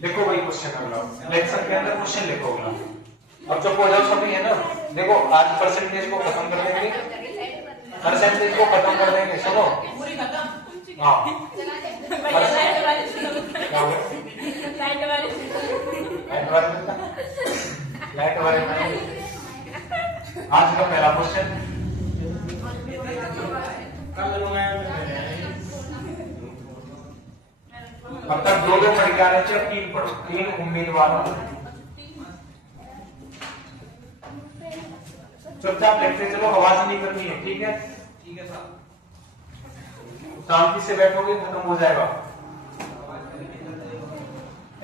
देखो वही क्वेश्चन अगला लेक्चर के अंदर क्वेश्चन लिखो अगला। अब चुप हो जाओ सभी, है ना। देखो आज परसेंटेज को खत्म कर देंगे, परसेंटेज को खत्म कर देंगे, सुनो। हाँ लाइट वाले आज का पहला क्वेश्चन अब तक दो पढ़ के आ रहे थे, अब तीन पढ़ो। तीन उम्मीदवारों, चुपचाप लिखते चलो, आवाज नहीं करनी है, ठीक है। ठीक है साहब, शांति से बैठोगे खत्म हो जाएगा।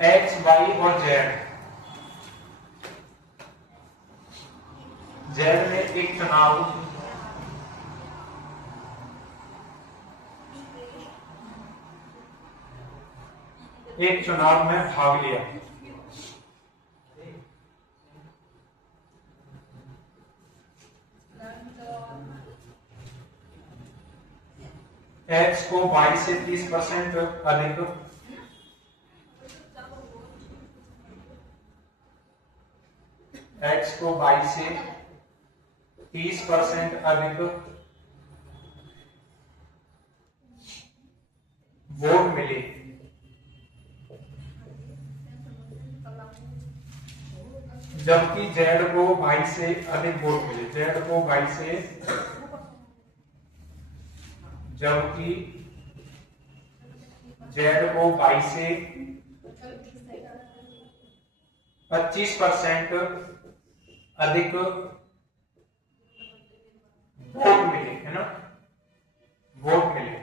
एक्स वाई और जेड, जेड ने एक चुनाव में भाग लिया। एक्स को वाई से 30% अधिक, एक्स को वाई से 30% अधिक वोट मिले, जबकि जेड को वाई से अधिक वोट मिले। जेड को वाई से, जबकि जेड को वाई से 25% अधिक वोट मिले, है ना, वोट मिले।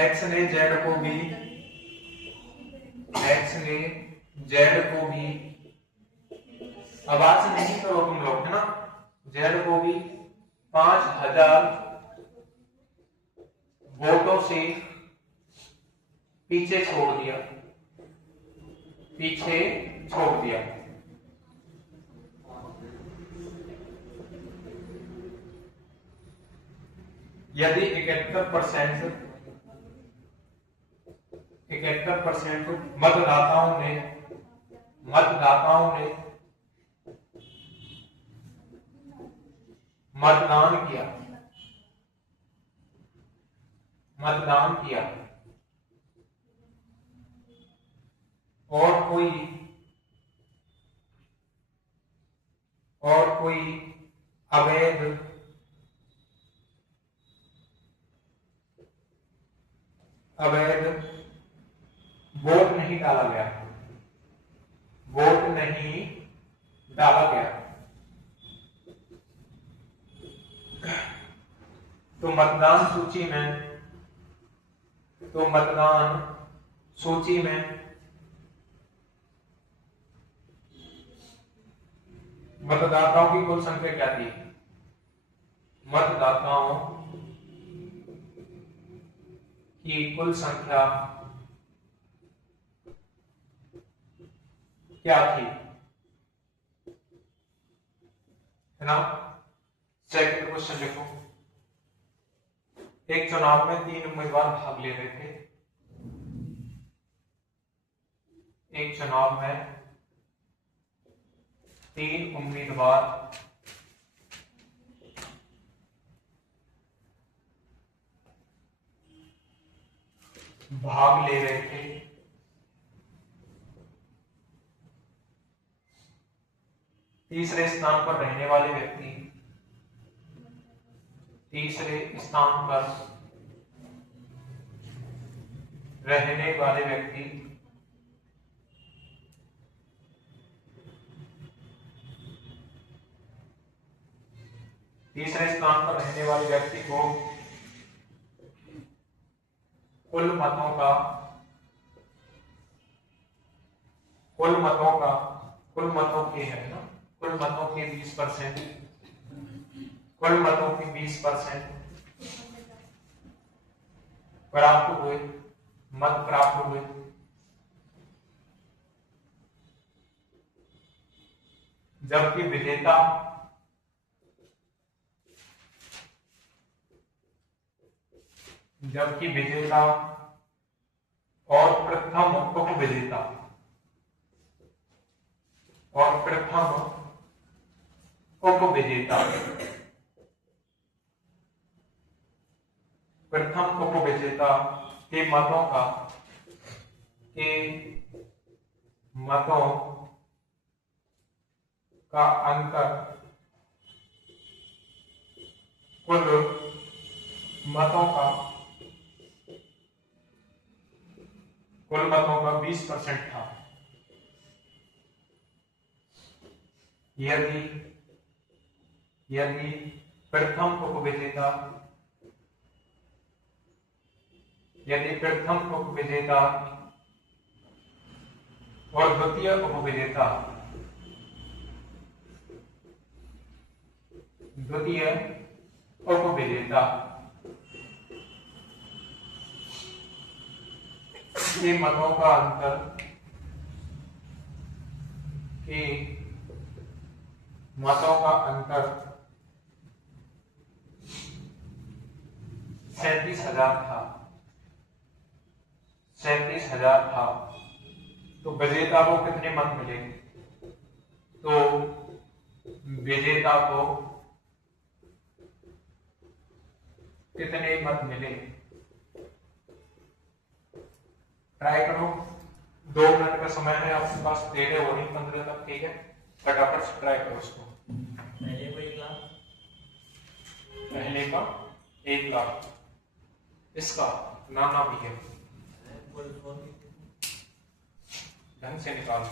एक्स ने जेड को भी, एक्स ने जेड को भी, आवाज नहीं करो तुम लोग, है ना, जेड को भी 5000 वोटों से पीछे छोड़ दिया, पीछे छोड़ दिया। यदि 71% मतदाताओं ने मतदान किया और कोई अवैध वोट नहीं डाला गया, वोट नहीं डाला गया, तो मतदान सूची में मतदाताओं की कुल संख्या क्या थी? मतदाताओं की कुल संख्या क्या थी, है ना। सेकंड क्वेश्चन देखो, एक चुनाव में 3 उम्मीदवार भाग ले रहे थे। एक चुनाव में 3 उम्मीदवार भाग ले रहे थे। तीसरे स्थान पर रहने वाले व्यक्ति, तीसरे स्थान पर रहने वाले व्यक्ति तीसरे स्थान पर रहने वाले व्यक्ति को कुल मतों के है ना, कुल मतों के 20%, कुल मतों के 20% प्राप्त हुए, मत प्राप्त हुए। जबकि विजेता और प्रथम उपविजेता प्रथम उपविजेता के मतों का अंतर कुल मतों का 20% था। यदि प्रथम उपविजेता और द्वितीय उपविजेता के मतों का अंतर 37,000 था। तो विजेता को कितने मत मिले? तो विजेता को कितने मत मिले? ट्राई करो, 2 मिनट का समय है आपके पास, डेढ़ हो नहीं 15 तक, ठीक है? फटाफट से ट्राई करो इसको। पहले का 1 लाख, इसका नाना भी है, ढंग से निकाल।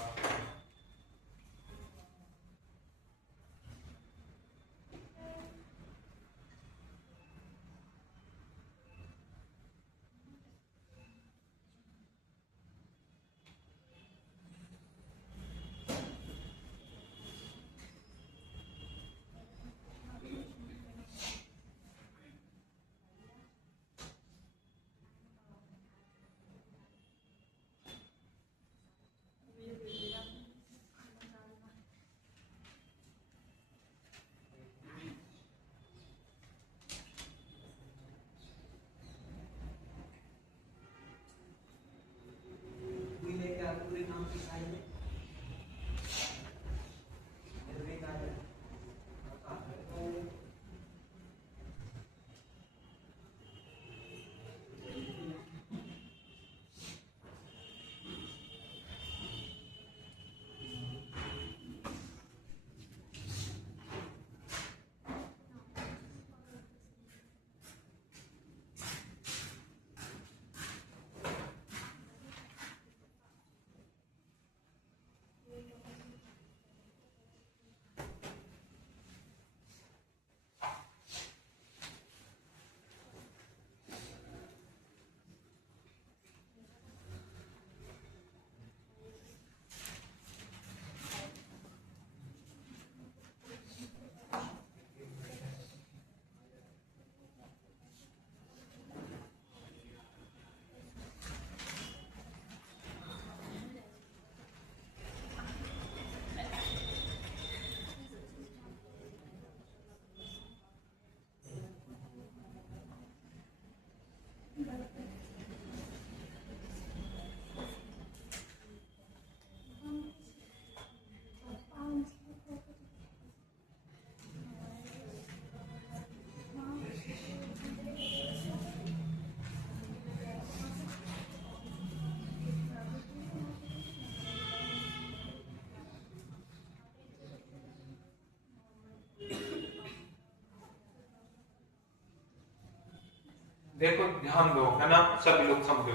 देखो ध्यान दो, है ना, सभी लोग समझो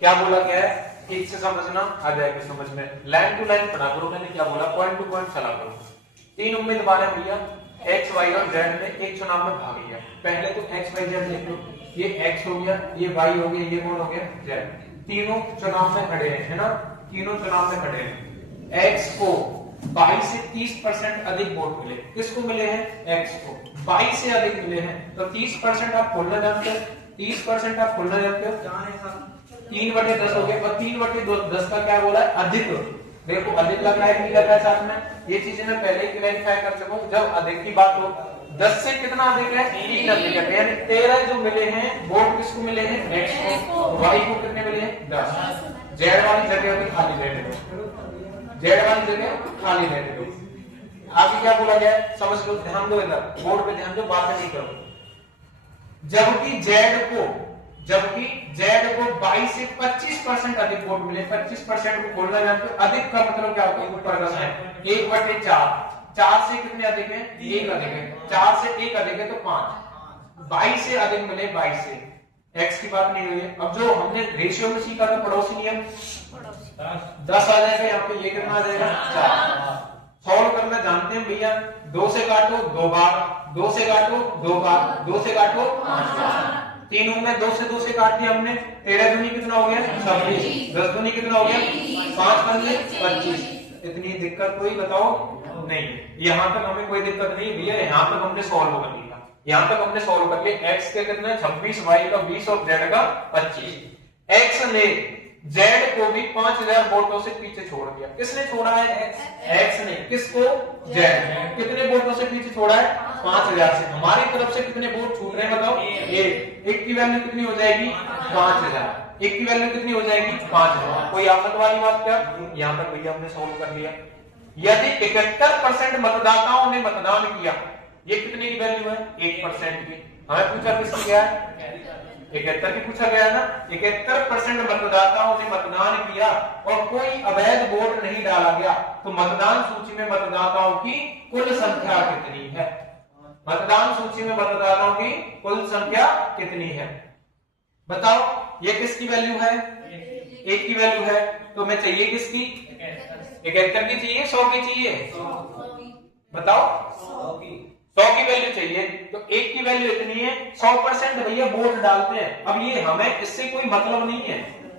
क्या बोला गया है, ठीक से समझना आ जाएगा समझ में। लाइन टू लाइन पढ़ा करो, मैंने क्या बोला, पॉइंट टू पॉइंट चला करो। 3 उम्मीदवार है भैया, एक्स वाई और जेड ने एक चुनाव में भाग लिया। पहले तो एक्स वाई जेड लिख लो, ये एक्स हो गया, ये वाई हो गया, ये कौन हो गया, जेड। तीनों चुनाव में खड़े हैं, है ना, तीनों चुनाव में खड़े हैं। एक्स को 22 से 30% अधिक वोट मिले। किसको मिले हैं? एक्स को 22 से अधिक मिले हैं। तो 30% आप खोलना जानते हो, 30% आप खोलना जानते हो, 3/10 हो गया। और 3/10 का क्या बोला है? अधिक। देखो अधिक लग रहा है, नहीं लग रहा है साथ में, ये चीजें मैं पहले ही क्लैरिफाई कर चुका हूं। जब अधिक की बात हो, 10 से कितना अधिक है? 3 अधिक है, यानी 13 जो मिले हैं वोट किसको मिले हैं? एक्स को। वाई को कितने मिले हैं? 10। जेड वाली जगह भी खाली रहने दो, जेड वाली जगह खाली रहने दो। आगे क्या बोला गया है समझ लो, ध्यान दो, इधर बोर्ड पे ध्यान दो, बातें नहीं करो। जबकि जेड को 22 से 25% अधिक वोट मिले, 25% को खोलना जानते हो, अधिक का मतलब क्या होता है? ऊपर का साइन 1/4, 4 से कितने अधिक है? 1 अधिक है, 4 से 1 अधिक है तो 5, 22 से अधिक मिले, 22 से। एक्स की बात नहीं हुई है। अब जो हमने रेशियो में सीखा था पड़ोसी नियम, 10 आ जाएगा यहाँ पे, ये कितना आ जाएगा? 4। सॉल्व करना जानते हैं भैया, 2 से काटो 2 बार, 2 से काटो 2 बार, 2 से काटो 5 बार। तीनों में 2 से काट दिया हमने, 13 दूनी कितना हो गया? 26, 10 दूनी कितना हो गया? 5 पंजे 25। इतनी दिक्कत कोई बताओ नहीं, यहाँ तक हमें कोई दिक्कत नहीं भैया, यहाँ तक हमने सॉल्व कर लिया, यहाँ तक हमने सॉल्व कर लिया। एक्स के कितना 26, वाई का 20 और जेड का 25। एक्स ने जेड को भी 5000 वोटों से पीछे छोड़ दिया। किसने छोड़ा है? एक्स ने। किसको? जेड। कितने वोटों से पीछे छोड़ा है? 5000 से। हमारी तरफ से कितने वोट छूट रहे हैं बताओ? एक की वैल्यू कितनी हो जाएगी? 5000। एक की वैल्यू कितनी हो जाएगी? 5000। कोई आफत वाली बात क्या? यहाँ पर भैया हमने सोल्व कर लिया। यदि 71% मतदाताओं ने मतदान किया, ये कितने की वैल्यू है? 1% की। हमें पूछा किसकी क्या है? 71 की पूछा गया है ना। 71% मतदाताओं ने मतदान किया और कोई अवैध वोट नहीं डाला गया, तो मतदान सूची में मतदाताओं की कुल संख्या कितनी है? मतदान सूची में मतदाताओं की कुल संख्या कितनी है बताओ? ये किसकी वैल्यू है? 1 की वैल्यू है, तो मैं चाहिए किसकी? 71 की चाहिए, 100 की चाहिए? बताओ 100 की वैल्यू चाहिए, तो 1 की वैल्यू इतनी है। 100% भैया वोट डालते हैं। अब ये हमें इससे कोई मतलब नहीं है।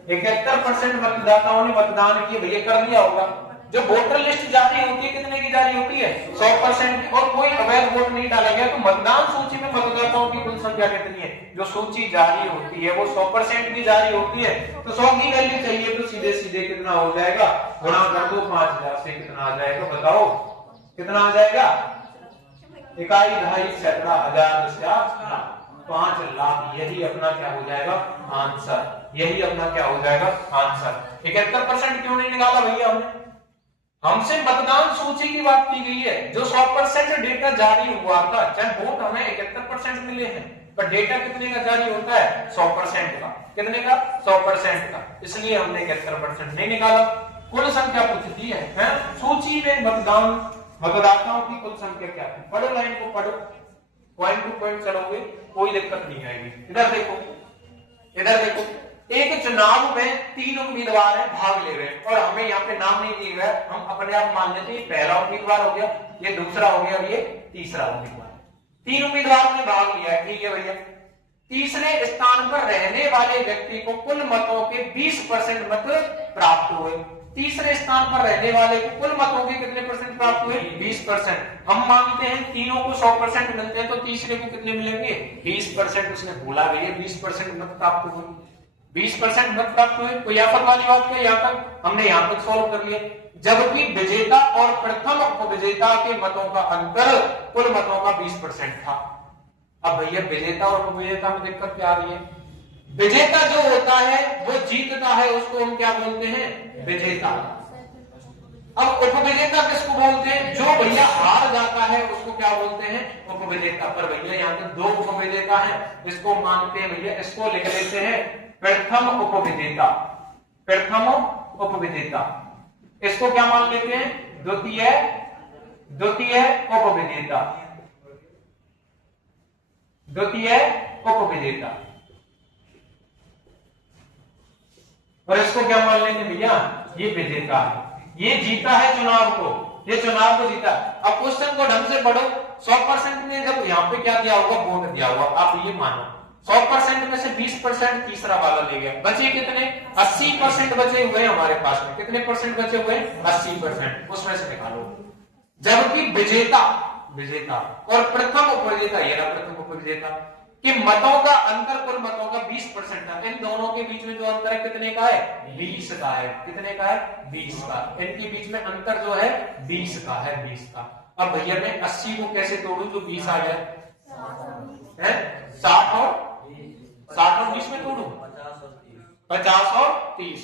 71% मतदाताओं ने मतदान किए, भैया कर दिया होगा। जो वोटर लिस्ट जारी होती है कितने की जारी होती है? 100% की, और कोई अवैध वोट नहीं डाला गया, तो मतदान सूची में मतदाताओं की कुल संख्या कितनी है? जो सूची जारी होती है वो 100% की जारी होती है, तो 100 की वैल्यू चाहिए, तो सीधे सीधे कितना हो जाएगा? गुणा कर दो 5000 से, कितना आ जाएगा बताओ? कितना आ जाएगा? इकाई, दहाई, सैकड़ा, हजार, 5 लाख। यही अपना क्या हो जाएगा? आंसर। यही अपना क्या हो जाएगा? आंसर। 71% क्यों नहीं निकाला भैया हमने? हमसे मतदान सूची की बात की गई है, जो 100% डेटा जारी हुआ था। चाहे वोट हमें 71% मिले हैं, पर डेटा कितने का जारी होता है? 100% का। कितने का? 100% का। इसलिए हमने 71% नहीं निकाला। कुल संख्या पूछती है सूची में मतदाताओं की कुल संख्या क्या है? पढ़ो, लाइन को पढ़ो, पॉइंट टू पॉइंट चलोगे, कोई दिक्कत नहीं आएगी। इधर देखो, इधर देखो, एक चुनाव में 3 उम्मीदवार हैं, भाग ले रहे हैं, और हमें यहाँ पे नाम नहीं दिए गए। हम अपने आप मान लेते हैं पहला उम्मीदवार हो गया, ये दूसरा हो गया और ये तीसरा उम्मीदवार। 3 उम्मीदवारों ने भाग लिया है, ठीक है भैया। तीसरे स्थान पर रहने वाले व्यक्ति को कुल मतों के 20% मत प्राप्त हुए। तीसरे स्थान पर रहने वाले को कुल मतों के कितने परसेंट प्राप्त हुए? 20%। हम मानते हैं तीनों को 100% मिलते हैं, तो तीसरे को कितने मिलेंगे? 20%। उसने बोला भैया 20% मत प्राप्त हुए, 20% मत प्राप्त हुए। कोई आफत वाली बात है? यहाँ तक हमने यहाँ तक सॉल्व कर लिया। जबकि विजेता और प्रथम उपविजेता के मतों का अंतर कुल मतों का 20% था। अब भैया विजेता और उपविजेता में दिक्कत क्या आ रही है? विजेता जो होता है वो जीतता है, उसको हम क्या बोलते हैं? विजेता। अब उपविजेता किसको बोलते हैं? जो भैया हार जाता है उसको क्या बोलते हैं? उपविजेता। पर भैया यहाँ पे 2 उपविजेता है, इसको मानते हैं भैया, इसको लिख लेते हैं प्रथम उपविजेता। प्रथम उपविजेता, इसको क्या मान लेते हैं? द्वितीय उपविजेता। द्वितीय उपविजेता, और इसको क्या मान लेते भैया? ये विजेता है, ये जीता है चुनाव को, ये चुनाव को जीता। अब क्वेश्चन को ढंग से पढ़ो। 100% में जब यहाँ पे क्या दिया होगा? वोट दिया होगा। आप ये मानो 100% में से 20% तीसरा वाला ले गया, बचे कितने? 80% बचे हुए हमारे पास में। कितने परसेंट बचे हुए? 80%। उसमें से निकालो। जबकि विजेता और प्रथम उपविजेता, ये रहा प्रथम उपविजेता, कि मतों का अंतर कुल मतों का 20% था। इन दोनों के बीच में जो अंतर है कितने का है? 20 का है। कितने का है? 20 का। इनके बीच में अंतर जो है 20 का है, 20 का। अब भैया मैं 80 को कैसे तोड़ू जो 20 आ गया है? 60 और 20 में तोड़ू, 50 और 30,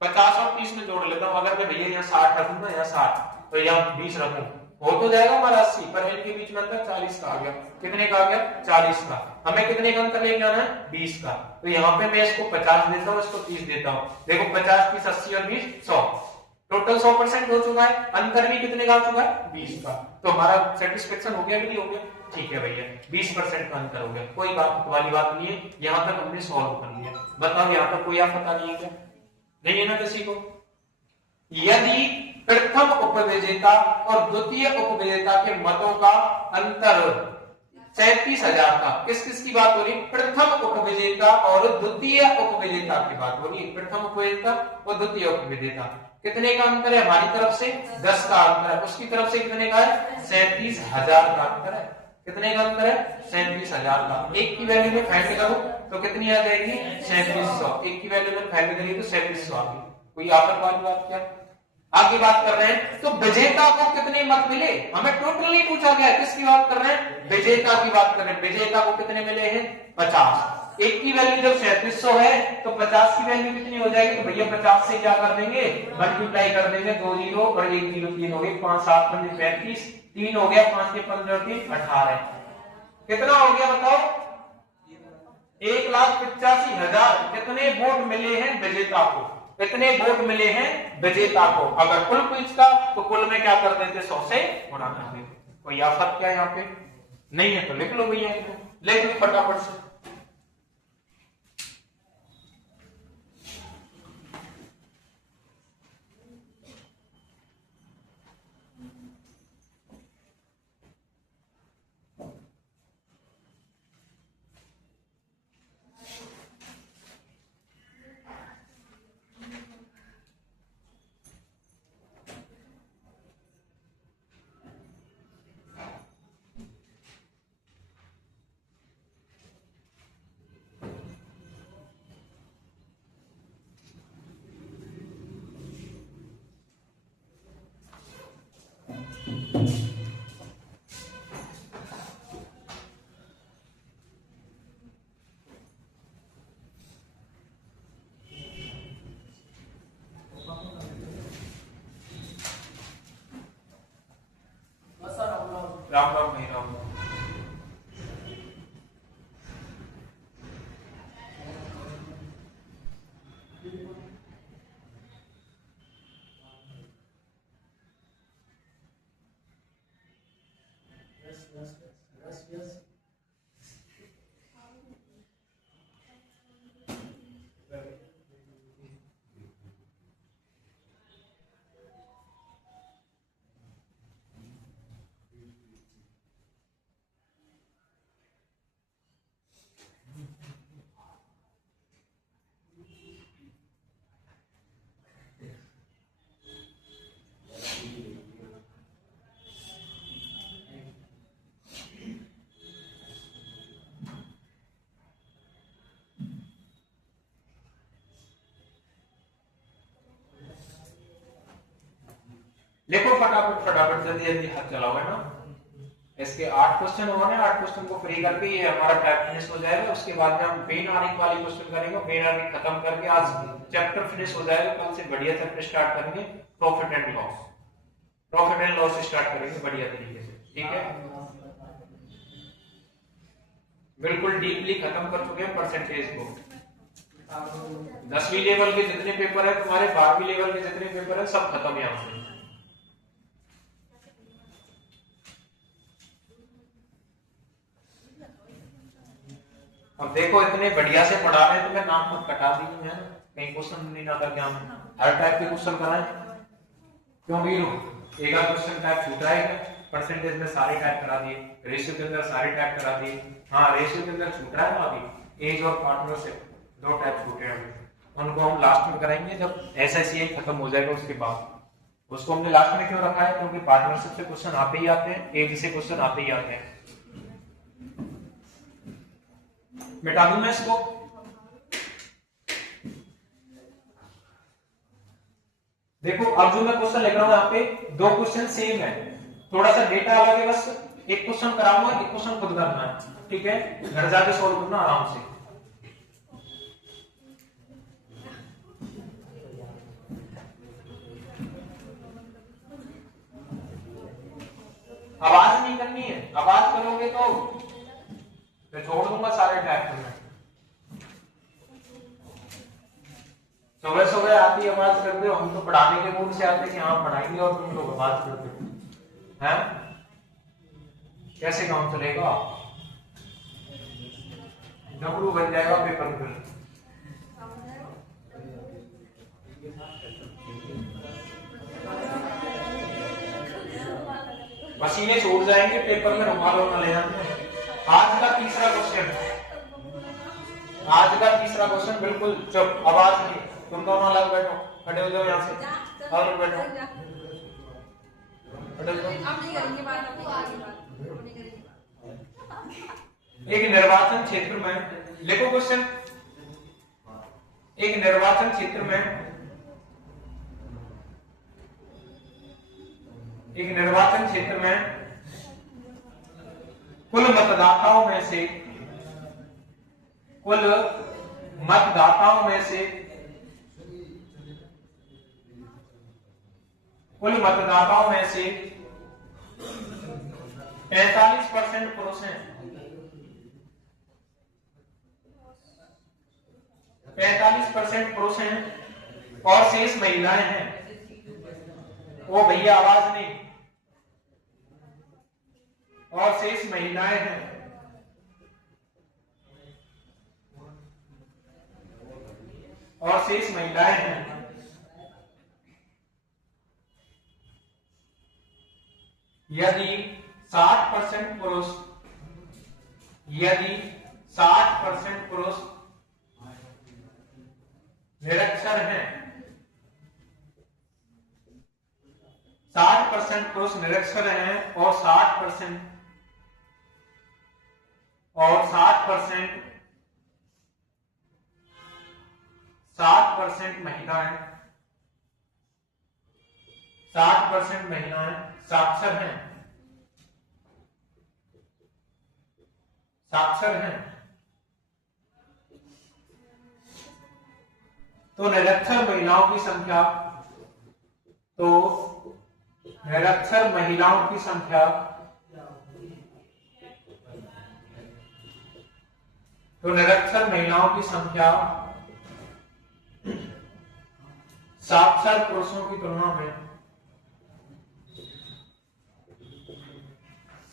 50 और 30 में जोड़ लेता हूं। अगर मैं भैया यहाँ 60 रखूं ना, यहाँ 60 तो यहाँ 20 रखूं, हो तो जाएगा हमारा 80, पर इनके बीच में अंतर 40 का आ गया। कितने का आ गया? 40 का। हमें कितने का अंतर लेके आना है? 20 का। तो यहाँ पे मैं इसको 50 देता हूँ, इसको 30 देता हूँ। देखो 50 30 80 और 20 100, टोटल 100% हो चुका है। अंतर भी कितने का हो चुका है? 20 का। तो हमारा सेटिस्फेक्शन हो गया कि नहीं हो गया? ठीक है भैया, 20% का अंतर हो गया, कोई बात वाली बात नहीं है। यहाँ तक हमने सॉल्व कर लिया। बताओ यहाँ तक कोई आप पता नहीं है क्या? नहीं है ना किसी को? यदि प्रथम उपविजेता और द्वितीय उपविजेता के मतों का अंतर 37,000 का, किस किस की बात हो रही? प्रथम उपविजेता और द्वितीय उपविजेता की बात हो रही है। प्रथम उपविजेता और द्वितीय उपविजेता, कितने का अंतर है? हमारी तरफ से 10 का अंतर है, उसकी तरफ से कितने का है? 37,000 का अंतर है। कितने का अंतर है? 37,000 का। एक की वैल्यू में फाइंड करो तो कितनी आ जाएगी? 3700। एक की वैल्यू में फाइंड करिए तो 3700 आ गई। कोई आपस वाली बात क्या? आगे बात कर रहे हैं तो विजेता को कितने मत मिले? हमें टोटल नहीं पूछा गया, किसकी बात कर रहे हैं? विजेता की बात कर रहे हैं। विजेता को कितने मिले हैं? 50। एक की वैल्यू जब 3700 है तो 50 की वैल्यू कितनी हो जाएगी? तो भैया 50 से क्या कर देंगे? मल्टीप्लाई कर देंगे। 2 जीरो और 1 जीरो, 3 हो गए, 5 7 15 35, 3 हो गया, 5 के 15 3 18। कितना हो गया बताओ? 1,85,000। कितने वोट मिले हैं विजेता को? कितने वोट मिले हैं विजेता को? अगर कुल क्विज का तो कुल में क्या कर देते? 100 से गुणा कर देते। कोई आफत क्या यहाँ पे? नहीं है तो लिख लो भैया, लिख लो फटाफट से। राम राम नहीं राम राम। देखो फटाफट फटाफट जल्दी जल्दी हाथ चलाओ, है ना। इसके 8 क्वेश्चन हो रहे हैं, 8 क्वेश्चन को फ्री करके ये हमारा टाइप फिनिश हो जाएगा। उसके बाद में हम बेन आर्निंग वाली क्वेश्चन करेंगे। बेन आर्निंग खत्म करके आज चैप्टर फिनिश हो जाएगा। कल से बढ़िया चैप्टर स्टार्ट करेंगे, profit and loss. Profit and loss start करेंगे बढ़िया तरीके से, ठीक है। बिल्कुल डीपली खत्म कर चुके हैं परसेंटेज को। 10वीं लेवल के जितने पेपर है तुम्हारे, 12वीं लेवल के जितने पेपर है सब खत्म यहाँ से। अब देखो इतने बढ़िया से पढ़ा रहे हैं तो मैं नाम मत कटा दी है, कहीं क्वेश्चन नहीं ना करके हम हर टाइप के क्वेश्चन कराएं। क्यों वीरू? एक आध क्वेश्चन टाइप छूटा है, परसेंटेज में सारे टाइप करा दिए, रेशियो के अंदर सारे टाइप करा दिए। हाँ रेशियो के अंदर छूटा है ना अभी, एज और पार्टनरशिप 2 टाइप छूटे हैं अभी। उनको हम लास्ट में कराएंगे जब SSCI खत्म हो जाएगा उसके बाद। उसको हमने लास्ट में क्यों रखा है? क्योंकि पार्टनरशिप से क्वेश्चन आते ही आते हैं, एज से क्वेश्चन आते ही आते हैं। मिटा दूं मैं इसको? देखो अब जो मैं क्वेश्चन लिख रहा हूं यहाँ पे 2 क्वेश्चन सेम है, थोड़ा सा डेटा अलग है, बस एक क्वेश्चन कराऊंगा, एक क्वेश्चन खुद करना है, ठीक है? घर जाके सॉल्व करना आराम से। आवाज नहीं करनी है, आवाज करोगे तो छोड़ दूंगा सारे टैब में। सुबह सुबह आती आवाज करते हो, हम तो पढ़ाने के मूड से आते कि हाँ पढ़ाएंगे और तुम लोग आवाज करते हो, हैं? कैसे काम चलेगा? डमरू बन जाएगा पेपर पर। पसीने छूट जाएंगे, पेपर में रुमाल और ले जाते हैं। आज का तीसरा क्वेश्चन, आज का तीसरा क्वेश्चन, बिल्कुल चुप, आवाज नहीं। तुम दोनों अलग बैठो, खड़े हो जाओ यहाँ से, और बैठो, खड़े हो जाओ। एक निर्वाचन क्षेत्र में लिखो क्वेश्चन। एक निर्वाचन क्षेत्र में, एक निर्वाचन क्षेत्र में कुल मतदाताओं में से, कुल मतदाताओं में से, कुल मतदाताओं में से 45% पुरुष हैं, 45% पुरुष हैं और शेष महिलाएं हैं। वो भैया आवाज नहीं, और शेष महिलाएं हैं, और शेष महिलाएं हैं। यदि 60% पुरुष, यदि 60% पुरुष निरक्षर हैं, 60% पुरुष निरक्षर हैं और 60% और 60% महिलाएं, 60% महिलाएं साक्षर हैं, साक्षर हैं, तो निरक्षर महिलाओं की संख्या, तो निरक्षर महिलाओं की संख्या, तो निरक्षर महिलाओं की संख्या साक्षर पुरुषों की तुलना में,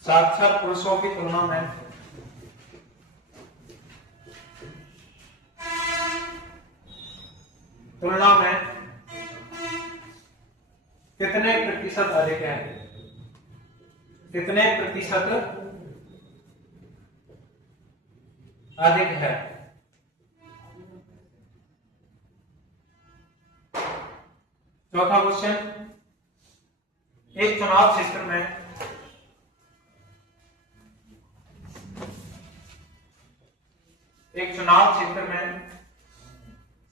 साक्षर पुरुषों की तुलना में कितने प्रतिशत अधिक है? कितने प्रतिशत अधिक है? चौथा क्वेश्चन, एक चुनाव क्षेत्र में एक चुनाव क्षेत्र में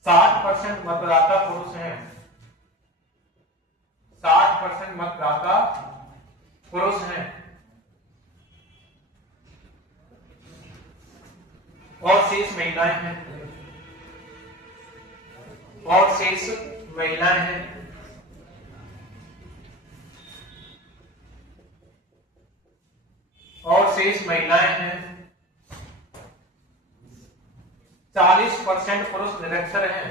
60% मतदाता पुरुष हैं, 60% मतदाता पुरुष हैं और शेष महिलाएं हैं, और शेष महिलाएं हैं। और शेष महिलाएं हैं। 40% पुरुष निरक्षर हैं,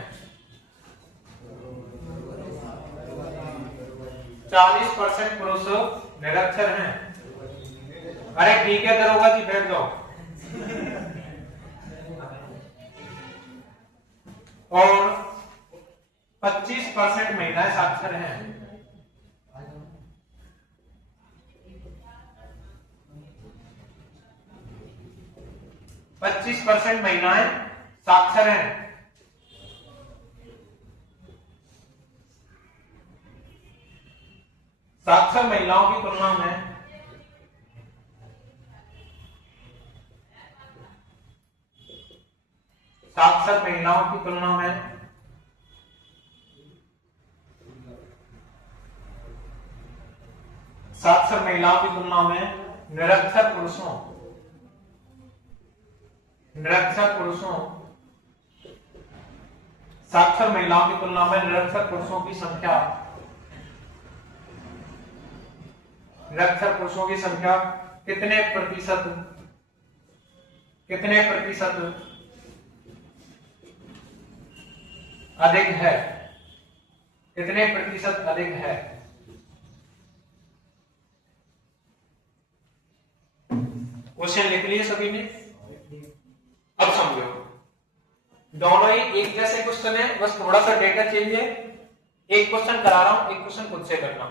40% पुरुष निरक्षर हैं। अरे ठीक है दरोगा जी, बैठ जाओ। और 25% महिलाएं साक्षर हैं। 25% महिलाएं साक्षर हैं। साक्षर महिलाओं की तुलना में साक्षर महिलाओं की तुलना में साक्षर महिलाओं की तुलना में निरक्षर पुरुषों साक्षर महिलाओं की तुलना में निरक्षर पुरुषों की संख्या कितने प्रतिशत अधिक है? कितने प्रतिशत अधिक है? क्वेश्चन लिख लिए सभी ने? अब समझो, दोनों ही एक जैसे क्वेश्चन है, बस थोड़ा सा डेटा चेंज है। एक क्वेश्चन करा रहा हूं, एक क्वेश्चन खुद से करना।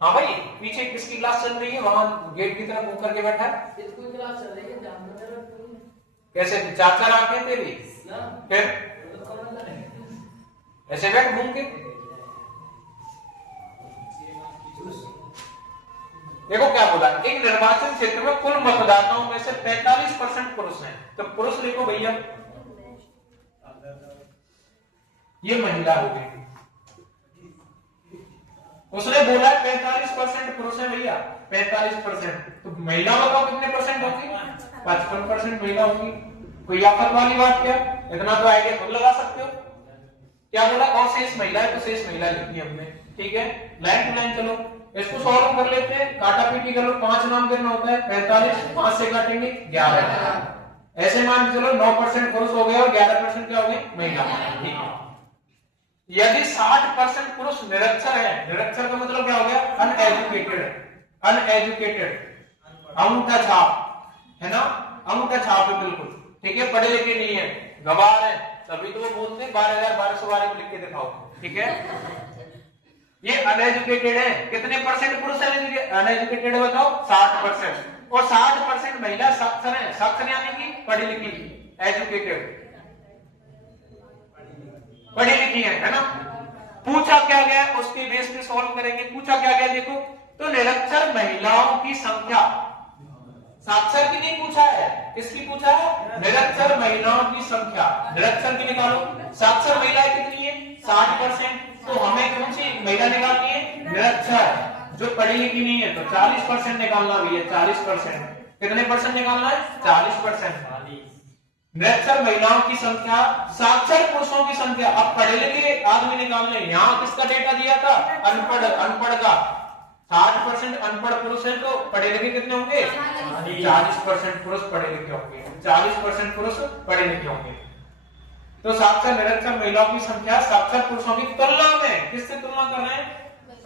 हाँ भाई, पीछे किसकी क्लास चल रही है? वहां गेट की तरफ मुंह करके बैठा है। इसको क्लास चल रही है, कैसे चाचा रखे तेरी? फिर ऐसे बैठ घूम के। देखो क्या बोला, एक निर्वाचन क्षेत्र में कुल मतदाताओं में से 45% पुरुष हैं, तो पुरुष लिखो भैया, ये महिला हो गई। उसने बोला 45% पुरुष है भैया, 45%, तो महिला बताओ कितने परसेंट होगी? 55% महिला होगी। कोई आफत वाली बात क्या? इतना तो आइडिया खुद लगा सकते हो। क्या बोला? और शेष महिला है, तो शेष महिला लिखी हमने। ठीक है, लाइन टू लाइन चलो, इसको सॉल्व कर लेते हैं। काटा पीटी करो, 5 नाम देना होता है, 45 5 से काटेंगे 11। ऐसे मान चलो 9% पुरुष हो गए और 11% क्या हो गए? महिला। ठीक है, यदि 60% पुरुष निरक्षर है, निरक्षर का मतलब क्या हो गया? अनएजुकेटेड, अंगूठा छाप है ना, अंगूठा छाप है बिल्कुल। ठीक है, पढ़े लिखे नहीं है, गवार है, तभी तो वो बोलते 12,1212 को लिख के दिखाओ। ठीक है, ये अनएजुकेटेड है। कितने परसेंट पुरुष है अनएजुकेटेड बताओ? 60%। और 60% महिला साक्षर है। साक्षर यानी कि पढ़ी लिखी, एजुकेटेड, पढ़ी लिखी है ना। पूछा क्या गया, उसके बेस पे सॉल्व करेंगे। पूछा क्या गया देखो, तो निरक्षर महिलाओं की संख्या, साक्षर की नहीं पूछा है, किसकी पूछा है? निरक्षर महिलाओं की संख्या। निरक्षर की निकालो, साक्षर महिलाएं कितनी है? 60%। तो हमें कौन सी महिला निकालनी है? निरक्षर, जो पढ़ी लिखी नहीं है, तो 40% निकालना भैया, 40%। कितने परसेंट निकालना है? 40%। निरक्षर महिलाओं की संख्या, साक्षर पुरुषों की संख्या। अब पढ़े लिखे आदमी निकालने, यहाँ किसका डेटा दिया था? अनपढ़ का। 60% अनपढ़ पुरुष है, तो पढ़े लिखे कितने होंगे? 40% पुरुष पढ़े लिखे होंगे, 40% पुरुष पढ़े लिखे होंगे। तो साक्षर निरक्षर महिलाओं की संख्या साक्षर पुरुषों की तुलना में, किससे तुलना कर रहे हैं?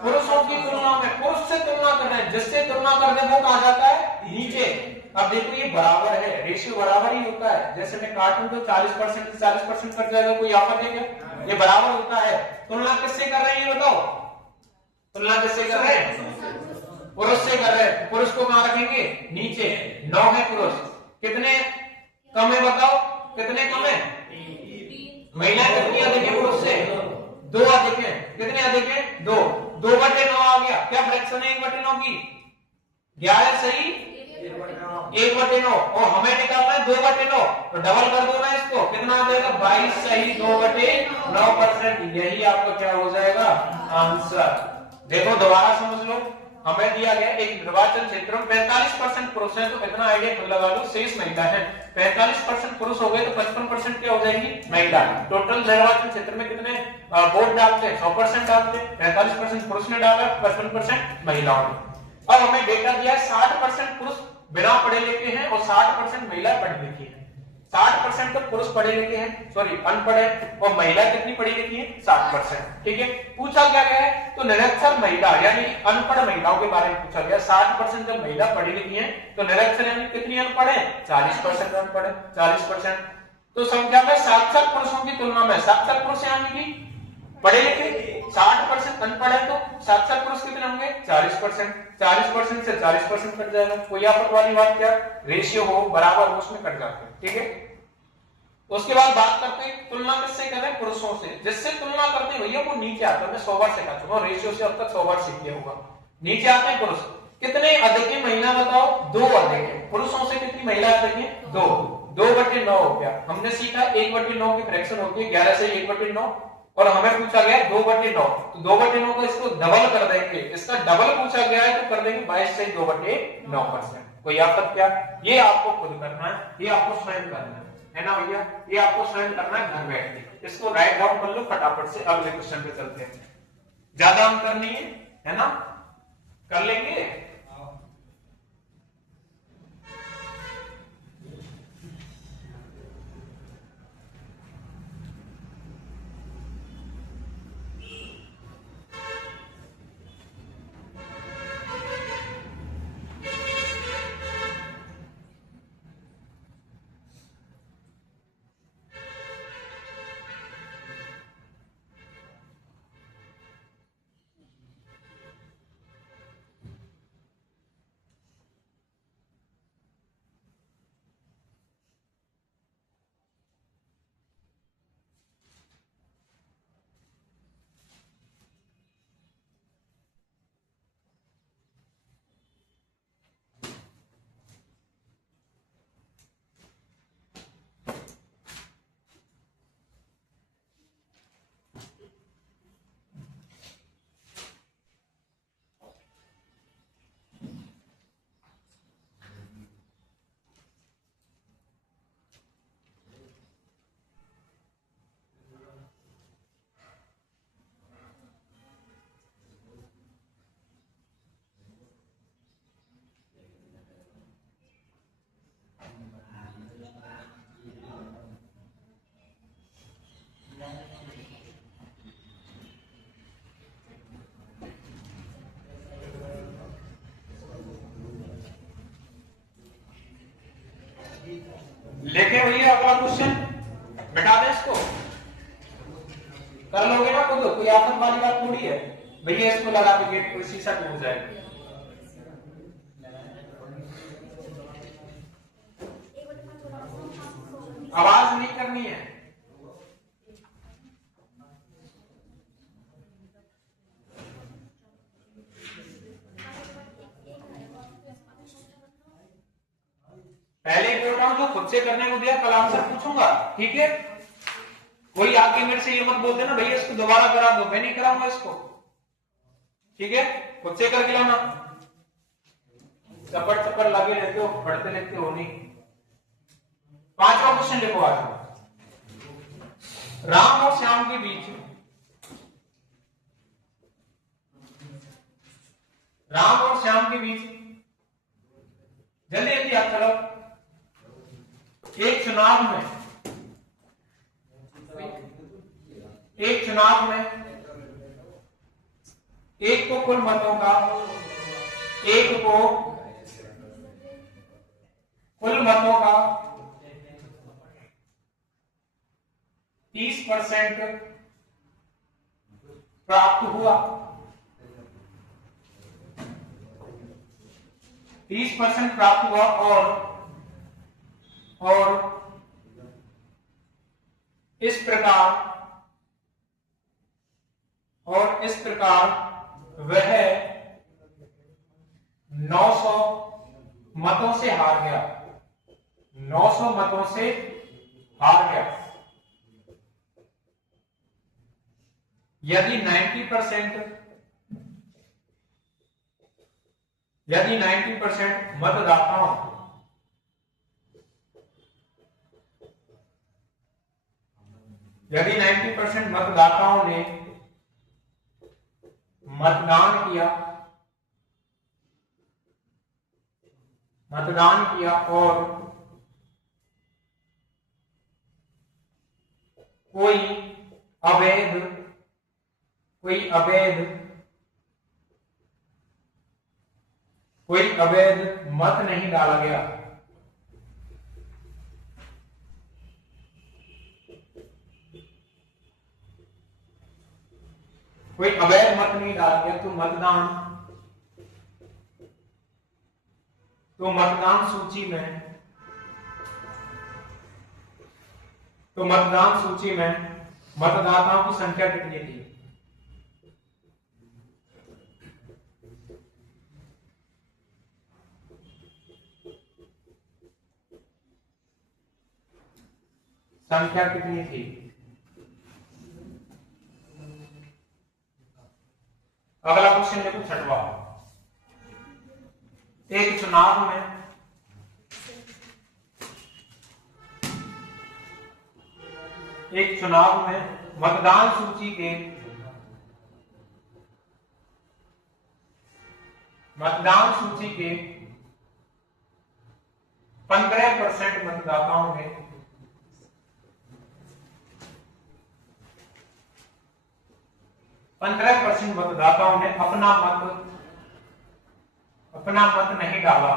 पुरुषों की तुलना में, पुरुष से तुलना कर रहे हैं। जिससे तुलना कर दे वो कहा जाता है नीचे। अब देखो ये बराबर है, रेशियो बराबर ही होता है। जैसे मैं काटूं तो 40% से 40% कट जाएगा, कोई आफत है क्या? ये बराबर होता है। तुलना किससे कर रहे हैं ये बताओ? तुलना किससे कर रहे हैं? पुरुष से कर रहे हैं। पुरुष को कहां रखेंगे? नीचे। 9 है पुरुष, कितने कम है बताओ? कितने कम है? महिला कितनी अधिक है पुरुष से? 2 अधिक है। कितने अधिक है? 2। 2/9 आ गया। क्या फ्रैक्शन है 1/9 की? 11 सही, 1/9। और हमें निकालना है 2/9, तो डबल कर दो ना इसको, कितना आ जाएगा? 22 सही, 2/9%। यही आपको क्या हो जाएगा? आंसर। देखो दोबारा समझ लो, हमें दिया गया एक निर्वाचन क्षेत्र में 45% पुरुष है, तो इतना आइडिया खुद लगा लो, शेष महिला है। 45% पुरुष हो गए, तो 55% क्या हो जाएगी? महिला। टोटल निर्वाचन क्षेत्र में कितने वोट डालते हैं? 100% डालते हैं। 45% पुरुष ने डाला, 55% महिलाओं ने। अब हमें डेटा दिया 60% पुरुष बिना पढ़े लिखे हैं और 60% महिला पढ़ी लिखी है। 60% तो पुरुष पढ़े लिखे हैं, सॉरी अनपढ़ है, और महिला कितनी पढ़ी लिखी है? 60%। ठीक है, पूछा क्या गया है? तो निरक्षर महिला यानी अनपढ़ महिलाओं के बारे में पूछा गया। 60% जब महिला पढ़ी लिखी है, तो निरक्षर यानी कितनी अनपढ़ है? 40% अनपढ़ है, 40%। तो संख्या में साक्षर पुरुषों की तुलना में, साक्षर पुरुष यानी कि पढ़े लिखे 60% अनपढ़ है, तो साक्षर पुरुष कितने होंगे? 40%। 40% से 40% कट जाएगा। कोई आफत वाली बात क्या? रेशियो हो बराबर हो, उसमें कट जाते हैं। ठीक है, उसके बाद बात करते हैं तुलना किससे कर रहे हैं? पुरुषों से। जिससे तुलना करते हैं भैया वो नीचे आता है। मैं 100 बार सिखा चुका हूं, रेशियो से अब तक 100 बार सीख लिया होगा। नीचे आते हैं पुरुष, कितने अधिक है? महिला बताओ? 2 अधिक है। पुरुषों से कितनी महिला अधिक है? 2। 2/9 हो गया। हमने सीखा 1/9 की फ्रैक्शन होती है 11 से 1/9, और हमें पूछा गया 2/9, तो 2/9 को इसको डबल कर देंगे, इसका डबल पूछा गया है तो कर देंगे 22 से 2/9%। कोई आफत क्या? ये आपको खुद करना है, ये आपको स्वयं करना है ना भैया, ये आपको स्वयं करना है घर बैठ के। इसको राइट डाउन कर लो फटाफट से, अगले क्वेश्चन पे चलते हैं। ज्यादा अंतर नहीं है ना, कर लेंगे। लेके भैया अगला क्वेश्चन मिटा दे इसको, कर लोगे ना खुद, कोई आफत वाली बात थोड़ी है भैया। इसको लगा के गेट कोई शीशा टूट जाएगा। आवाज नहीं करनी है। पहले बोल रहा हूं जो खुद से करने को दिया कल आंसर पूछूंगा, ठीक है। कोई आके मेरे से ये मत बोल देना भैया इसको दोबारा करा दो, मैं नहीं कराऊंगा इसको, ठीक है। खुद से करके लाना, चपड़ चपड़ लगे रहते हो, पढ़ते लिखते हो नहीं। पांचवा क्वेश्चन देखो आज, राम और श्याम के बीच, राम और श्याम के बीच, जल्दी जल्दी आप चलो। एक चुनाव में एक को कुल मतों का, एक को कुल मतों का 30% प्राप्त हुआ, 30% प्राप्त हुआ और इस प्रकार वह 900 मतों से हार गया, 900 मतों से हार गया। यदि 90% मतदाताओं यदि 90% मतदाताओं ने मतदान किया और कोई अवैध मत नहीं डाला गया, कोई अवैध मत नहीं डाला गया, तो मतदान सूची में मतदाताओं की संख्या कितनी थी? संख्या कितनी थी? अगला क्वेश्चन देखो छठवा। एक चुनाव में मतदान सूची के 15% मतदाताओं ने अपना मत नहीं डाला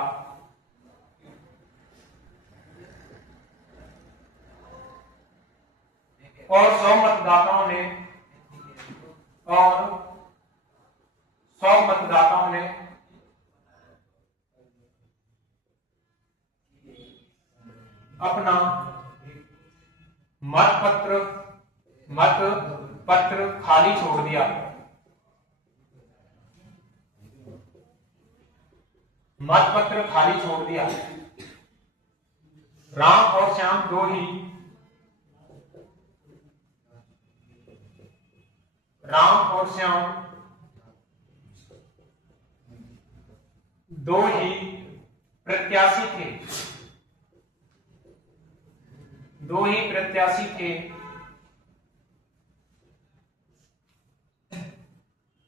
और 100 मतदाताओं ने अपना मत पत्र खाली छोड़ दिया। राम और श्याम दो ही प्रत्याशी थे।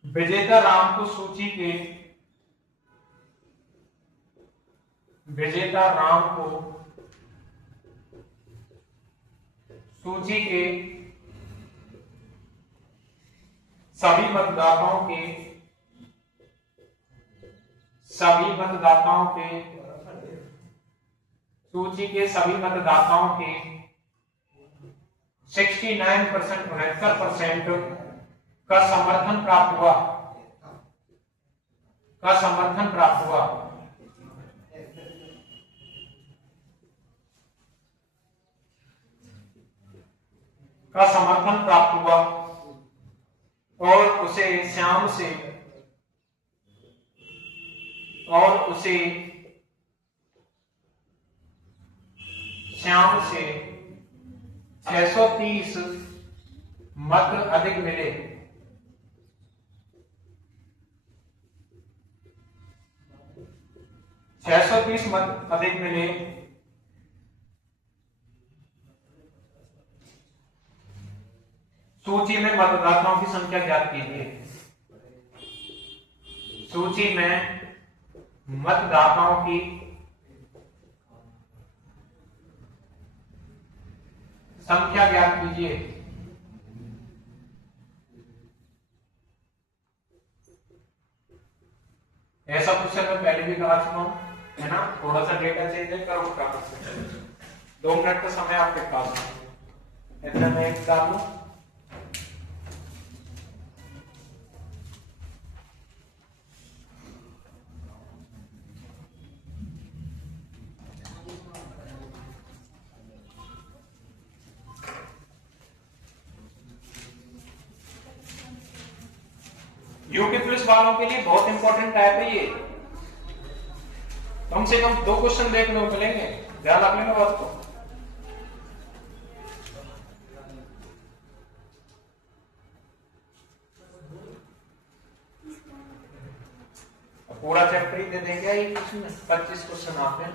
विजेता राम को सूची के सभी मतदाताओं के 69% का समर्थन प्राप्त हुआ। और उसे श्याम से 630 मत अधिक मिले। सूची में मतदाताओं की संख्या ज्ञात कीजिए। सूची में मतदाताओं की संख्या ज्ञात कीजिए। ऐसा क्वेश्चन मैं पहले भी करा चुका हूं, है ना। थोड़ा सा डेटा चेंज है, करो फटाफट। 2 मिनट का समय आपके पास है, इतना मैं एक डाल लूं। यूपी पुलिस वालों के लिए बहुत इंपॉर्टेंट टाइप है ये। कम से कम 2 क्वेश्चन देखने को मिलेंगे, ध्यान रख लेना बात को। पूरा चैप्टर ही दे देंगे ये क्वेश्चन, 25 क्वेश्चन आते हैं।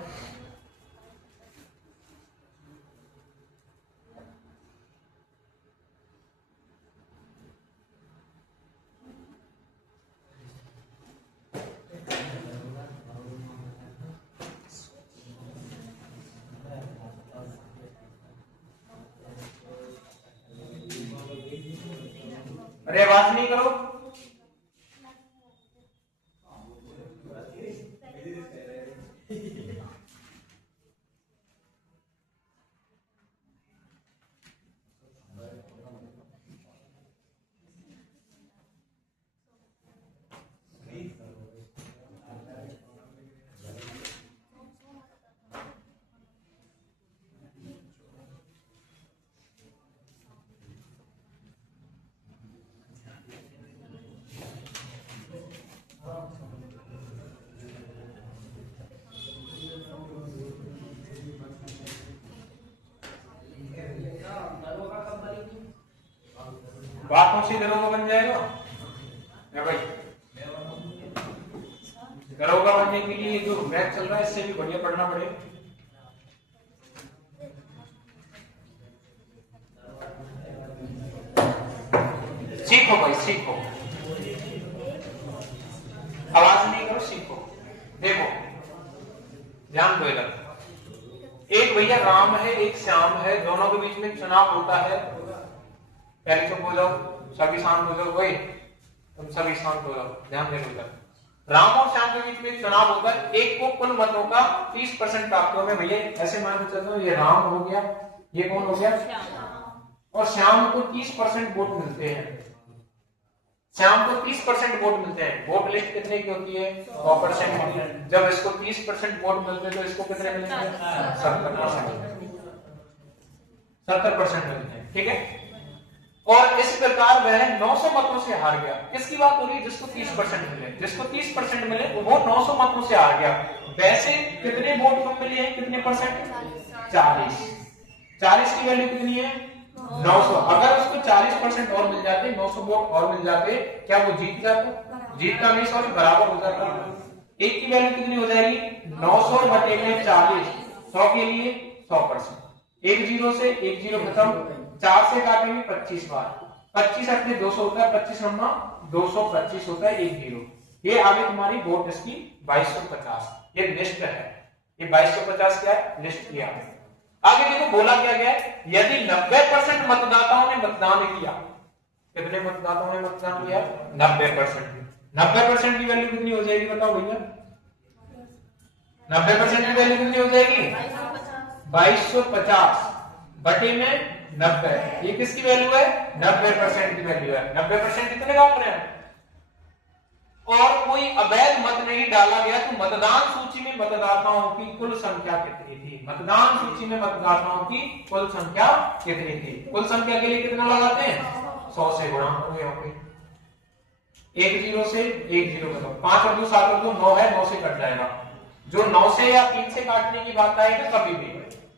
अरे आवाज नहीं करो। बात कौन सी दरों में बन जाएगा? भाई दरोगा बनने के लिए जो बैच चल रहा है इससे भी बढ़िया पढ़ना पड़ेगा। सीखो भाई सीखो, आवाज नहीं करो, सीखो। देखो ध्यान दो इधर, एक भैया राम है एक श्याम है, दोनों के बीच में चुनाव होता है। पहले चुप हो जाओ, सभी शांत हो जाओ, भाई तुम सभी शांत हो जाओ, ध्यान दे इधर। राम और श्याम के बीच में चुनाव होता है, एक को कुल मतों का 30% प्राप्त हो गया। भैया ऐसे मान के चलते हो, ये राम हो गया, ये कौन हो गया, और श्याम को 30% वोट मिलते हैं। श्याम को 30% वोट मिलते हैं। वोट लिस्ट कितने की होती है, 100%। जब इसको 30% वोट मिलते हैं तो इसको कितने मिलेंगे, 70% मिलते हैं, ठीक है। और इस प्रकार वह 900 मतों से हार गया। किसकी बात हो रही है, जिसको 30% मिले, जिसको 30% मिले वो 900 मतों से हार गया। वैसे कितने वोट कम मिले हैं, कितने परसेंट, 40 की वैल्यू कितनी है, 900। अगर उसको 40% और मिल जाते, 900 वोट और मिल जाते, क्या वो जीत जाता, जीतता नहीं, सॉरी बराबर हो जाता। एक की वैल्यू कितनी हो जाएगी, 900 बटे में 40, 100 के लिए 100%। एक जीरो से एक जीरो खत्म, 4 से काटेंगे 25 बार, 25 अपने 200 होता है, 25 नम्मा 225 होता है, एक जीरो। ये आगे तुम्हारी वोट इसकी 2250, ये लिस्ट है, ये 2250 क्या है, लिस्ट किया है। आगे देखो बोला क्या गया है, यदि 90% मतदाताओं ने मतदान किया, कितने मतदाताओं ने मतदान किया, 90%। 90% की वैल्यू कितनी हो जाएगी, बताओ भैया, 90% की वैल्यू कितनी हो जाएगी, 2250 बटे में 90। ये किसकी वैल्यू है, 90% की वैल्यू है। 90% कितने का रहे हैं। और कोई अवैध मत नहीं डाला गया तो मतदान सूची में मतदाताओं की कुल संख्या कितनी थी, मतदान सूची में मतदाताओं की कुल संख्या कितनी थी। कुल संख्या के लिए कितना लगाते हैं, 100 से गुणा करो, यहाँ पे एक जीरो से एक जीरो करो, 5 और 2 7 और 2 9 है, 9 से कट जाएगा। जो 9 से या 3 से काटने की बात आए ना, कभी भी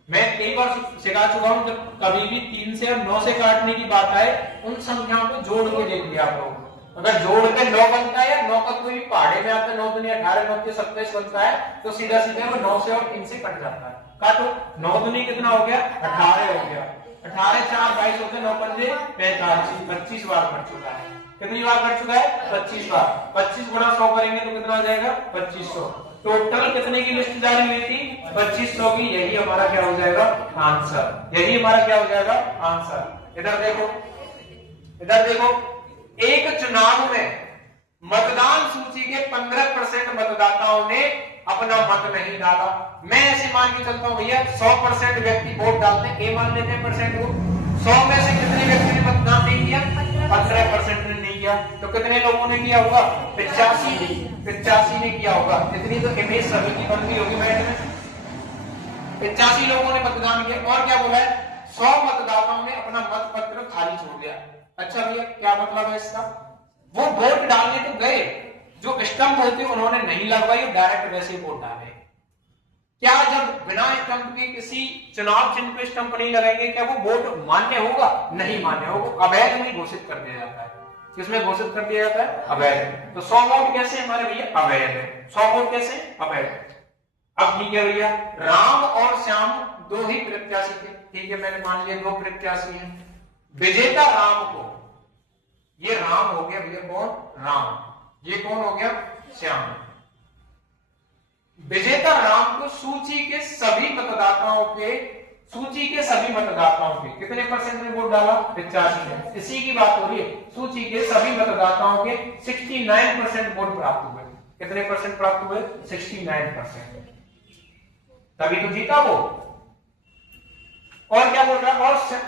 मैं कई बार सिखा चुका हूं, जब कभी भी 3 से और 9 से काटने की बात आए, उन संख्याओं को जोड़ के देख लिया आप लोग। अगर जोड़ के 9 बनता है या 9 का कोई पहाड़े में आता है, 9 दुनी 18, 9 के 27 बनता है, तो सीधा सीधा वो 9 से और 3 से कट जाता है। काटो, 9 दुनी कितना हो गया, 18 हो गया, 18 4 22 होते, 9 पंजे 45, 25 बार कट चुका है। कितनी बार कट चुका है, 25 बार। 25 गुणा 100 करेंगे तो कितना आ जाएगा, 2500। टोटल कितने की लिस्ट जारी हुई थी, 2500 की। यही हमारा क्या हो जाएगा, आंसर। यही हमारा क्या हो जाएगा, आंसर। इधर देखो, इधर देखो, एक चुनाव में मतदान सूची के 15% मतदाताओं ने अपना मत नहीं डाला। मैं ऐसे मान के चलता हूं भैया, 100% व्यक्ति वोट डालते हैं, मान लेते हैं परसेंट को। 100 में से कितने व्यक्ति ने मतदान नहीं किया, 15% ने नहीं किया। तो कितने लोगों ने किया होगा, 85 ने किया होगा। इतनी तो इमेज सभी की बन गई होगी माइंड में। 85 लोगों ने मतदान किया। और क्या बोला है, 100 मतदाताओं ने अपना मत पत्र खाली छोड़ दिया। अच्छा भैया क्या मतलब है इसका, वो वोट डालने तो गए, जो स्टंप होते उन्होंने नहीं लगवाई, डायरेक्ट वैसे वोट डाले। क्या जब बिना स्टंप के किसी चुनाव चिन्ह पे स्टंप नहीं लगाएंगे, क्या वो वोट मान्य होगा, नहीं मान्य होगा, अवैध में घोषित कर दिया जाता है। किसमें घोषित कर दिया जाता है, अवैध। तो 100 वोट कैसे हमारे भैया, अवैध है। 100 वोट कैसे, अवैध। अब ठीक है भैया, राम और श्याम दो ही प्रत्याशी थे, ठीक है, मैंने मान लिया 2 प्रत्याशी हैं। विजेता राम को, ये राम हो गया भैया, कौन, राम, ये कौन हो गया, श्याम। विजेता राम को सूची के सभी मतदाताओं के कितने परसेंट में वोट डाला, 85 में। इसी की बात हो रही है, सूची के सभी मतदाताओं के 69% वोट प्राप्त हुए। कितने परसेंट प्राप्त हुए, 69%। तभी तो जीता वो। और क्या बोल रहा है,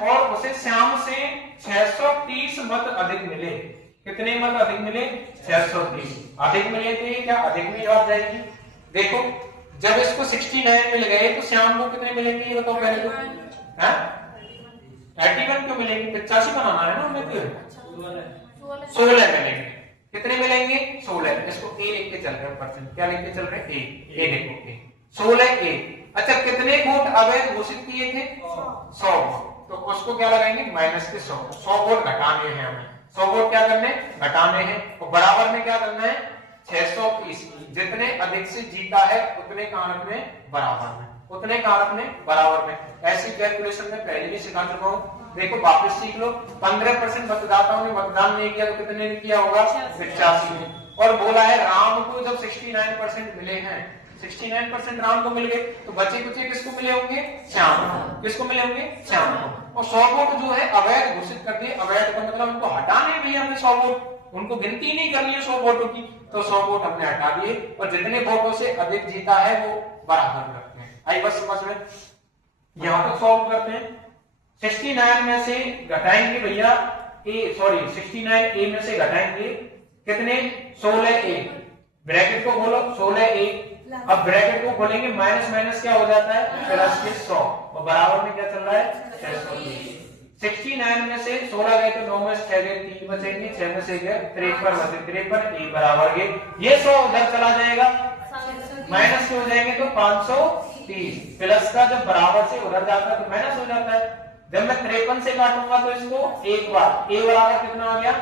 और उसे श्याम से 630 मत अधिक मिले। कितने मत अधिक मिले, 630 अधिक मिले थे। क्या अधिक में जवाब जाएगी। देखो जब इसको 69 मिल गए तो श्याम को कितने मिलेंगे, ये बताओ पहले तो, 81 क्यों मिलेंगे, 85 बनाना है ना हमें, तो 16 मिलेंगे। कितने मिलेंगे, 16। इसको ए लिख के चल रहे हैं, परसेंट क्या लिख के चल रहे हैं, ए लिखो, 16 ए। अच्छा कितने वोट अवैध घोषित किए थे, 100। तो उसको क्या लगाएंगे, माइनस के 100 वोट घटाने हैं हमें। 100 वोट क्या करने, घटाने हैं। और बराबर में क्या करना है, 630। जितने अधिक से जीता है उतने कारक में बराबर में, उतने कारक में बराबर में। ऐसी कैलकुलेशन में पहले भी सिखा चुका हूं, देखो वापस सीख लो। 15% मतदाताओं ने मतदान नहीं किया तो कितने ने किया होगा? 85 ने। और बोला है राम को जब 69% मिले हैं, 69% राम को मिल गए, तो बचे कुचे किसको मिले होंगे? श्याम को। किसको मिले होंगे? श्याम को। और 100 वोट जो है अवैध घोषित कर दिए। अवैध का मतलब उनको हटाने भी हमें 100 वोट, उनको गिनती नहीं करनी है 100 वोटों की, तो 100 वोट हमने हटा दिए और जितने वोटों से अधिक जीता है वो बराबर रखते हैं। आई बस समझ में? यहां तक सॉल्व करते हैं। 69 में से घटाएंगे भैया ए, सॉरी 69 ए में से घटाएंगे कितने? 16 ए। ब्रैकेट को खोलो 16 ए। अब ब्रैकेट को खोलेंगे, माइनस माइनस क्या हो जाता है? प्लस के 100 और बराबर में क्या चल रहा है? 630। 69 में से 16 गए तो 9 में से 6 गए, 3 बचेंगे, 6 में से गए 53 बचे, 53 ए बराबर गए। ये 100 उधर चला जाएगा, माइनस के हो जाएंगे तो 530। प्लस का जब बराबर से उधर जाता है तो माइनस हो जाता है। जब मैं 53 से काटूंगा तो इसको एक बार, ए बराबर कितना आ गया?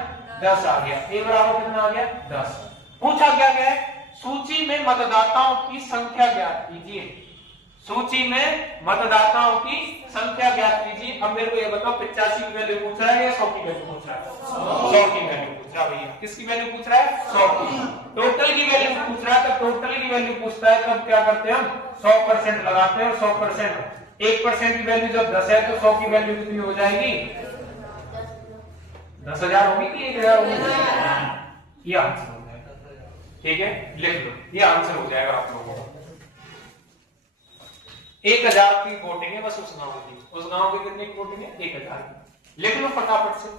10 आ गया। ए बराबर कितना आ गया? 10। पूछा क्या गया है? सूची में मतदाताओं की संख्या ज्ञात कीजिए। सूची में मतदाताओं की संख्या ज्ञात कीजिए। अब मेरे को ये बताओ 85 की वैल्यू पूछ रहा है या 100 की वैल्यू पूछ रहा है? 100 की वैल्यू पूछ रहा है भैया। किसकी वैल्यू पूछ रहा है? 100 की। टोटल की वैल्यू पूछ रहा है, तो टोटल की वैल्यू पूछता है तब क्या करते हैं हम? 100% लगाते हैं। और 100%, 1% की वैल्यू जब 10 है तो 100 की वैल्यू कितनी हो जाएगी? 10,000 होगी कि 1,000 होगी? ये आंसर हो जाएगा। ठीक है, लिख लो, ये आंसर हो जाएगा आप लोगों का। 1000 की वोटिंग है बस उस गांव की। उस गांव की कितनी वोटिंग है? 1000 की। लिख लो फटाफट से।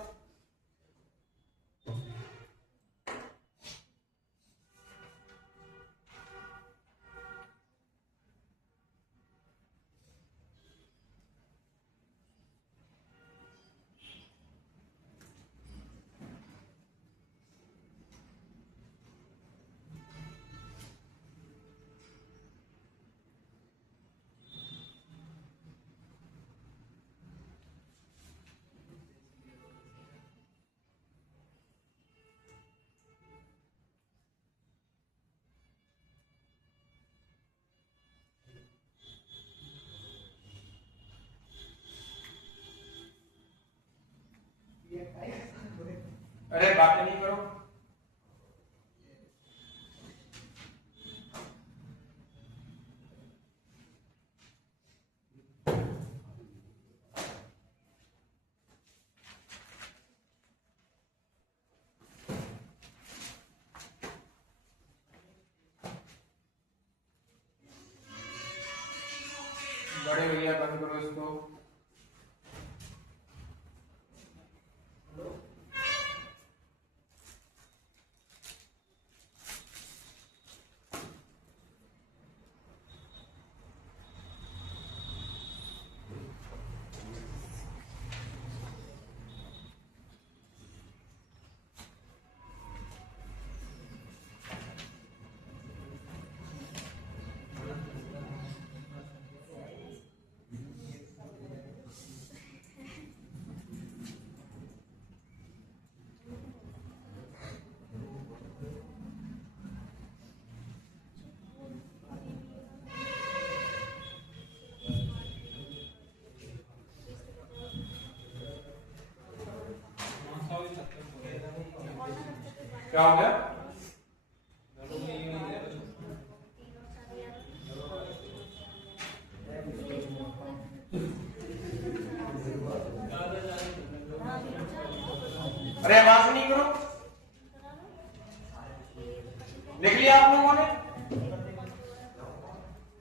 अरे बातें नहीं करो। बड़े भैया बंद करो इसको। क्या हो गया? अरे आवाज नहीं करो। लिख लिया आप लोगों ने?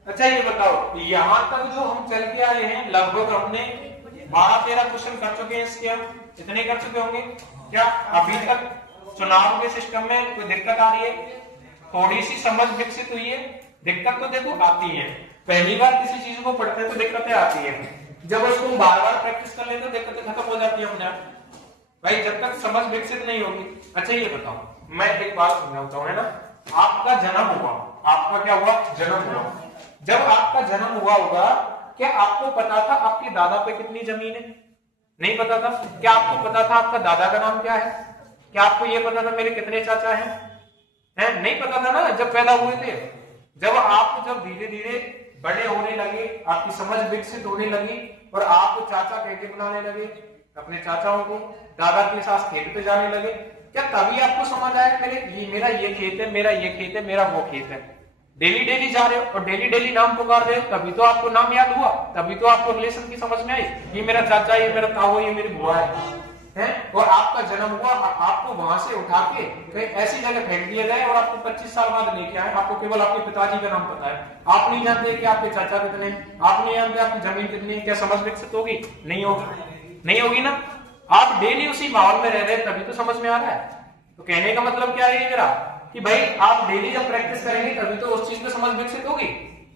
अच्छा ये बताओ, यहां तक जो हम चल के आए हैं लगभग हमने 12-13 क्वेश्चन कर चुके हैं इसके। कितने कर चुके होंगे? क्या अभी तक चुनाव के सिस्टम में कोई दिक्कत आ रही है? थोड़ी सी समझ विकसित हुई है। दिक्कत तो देखो आती है, पहली बार किसी चीज को पढ़ते हैं तो दिक्कतें आती है। जब उसको बार बार प्रैक्टिस कर लेते तो दिक्कतें खत्म हो जाती है अपने आप। भाई जब तक समझ विकसित नहीं होगी। अच्छा ये बताओ, मैं एक बात समझाता हूँ, है ना? आपका जन्म हुआ, आपका क्या हुआ? जन्म हुआ। जब आपका जन्म हुआ होगा, क्या आपको पता था आपके दादा पे कितनी जमीन है? नहीं पता था। क्या आपको पता था आपका दादा का नाम क्या है? क्या आपको ये पता था मेरे कितने चाचा हैं? है, नहीं पता था ना जब पैदा हुए थे। जब धीरे धीरे बड़े होने लगे, आपकी समझ विकसित होने लगी और आपको चाचा कह के बुलाने लगे, अपने चाचाओं को, दादा के साथ खेत पे जाने लगे, क्या तभी आपको समझ आया मेरा ये खेत है, मेरा ये खेत है, मेरा वो खेत है? डेली डेली जा रहे हो और डेली डेली नाम पुकार रहे हो, तभी तो आपको नाम याद हुआ, तभी तो आपको रिलेशन की समझ में आई, ये मेरा चाचा, ये मेरा ताऊ, ये मेरी बुआ है। और आपका जन्म हुआ, आपको वहां से उठा के कहीं ऐसी जगह फेंक दिया जाए और आपको 25 साल बाद लेके आए, आपको केवल आपके पिताजी का नाम पता है, आप नहीं जानते कि आपके चाचा कितने, आप नहीं जानते आपकी जमीन कितनी, क्या समझ विकसित होगी? नहीं होगी, नहीं होगी ना। आप डेली उसी माहौल में रह रहे हैं तभी तो समझ में आ रहा है। तो कहने का मतलब क्या है मेरा कि भाई आप डेली जब प्रैक्टिस करेंगे तभी तो उस चीज में समझ विकसित होगी।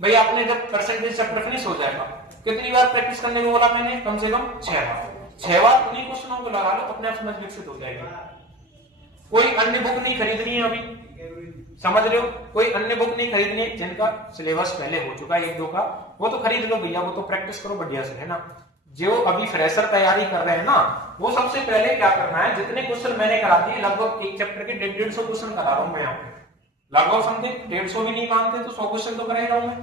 भाई आपने जब परसेंटेज चैप्टर फिनिश हो जाएगा, कितनी बार प्रैक्टिस करने को बोला मैंने? कम से कम 6 बार। 6 बार उन्हीं क्वेश्चनों को लगा लो, अपने आप समझ विकसित हो जाएगी। कोई अन्य बुक नहीं खरीदनी है अभी, समझ रहे हो? कोई अन्य बुक नहीं खरीदनी है, जिनका सिलेबस पहले हो चुका है 1-2 का, वो तो खरीद लो भैया, वो तो प्रैक्टिस करो बढ़िया से, है ना। जो अभी फ्रेशर तैयारी कर रहे हैं ना, वो सबसे पहले क्या करना है, जितने क्वेश्चन मैंने करा दिए, लगभग एक चैप्टर के 150 क्वेश्चन करा रहा हूं मैं यहाँ पे, लगभग समझे 150 भी नहीं मानते तो 100 क्वेश्चन तो करेगा मैं।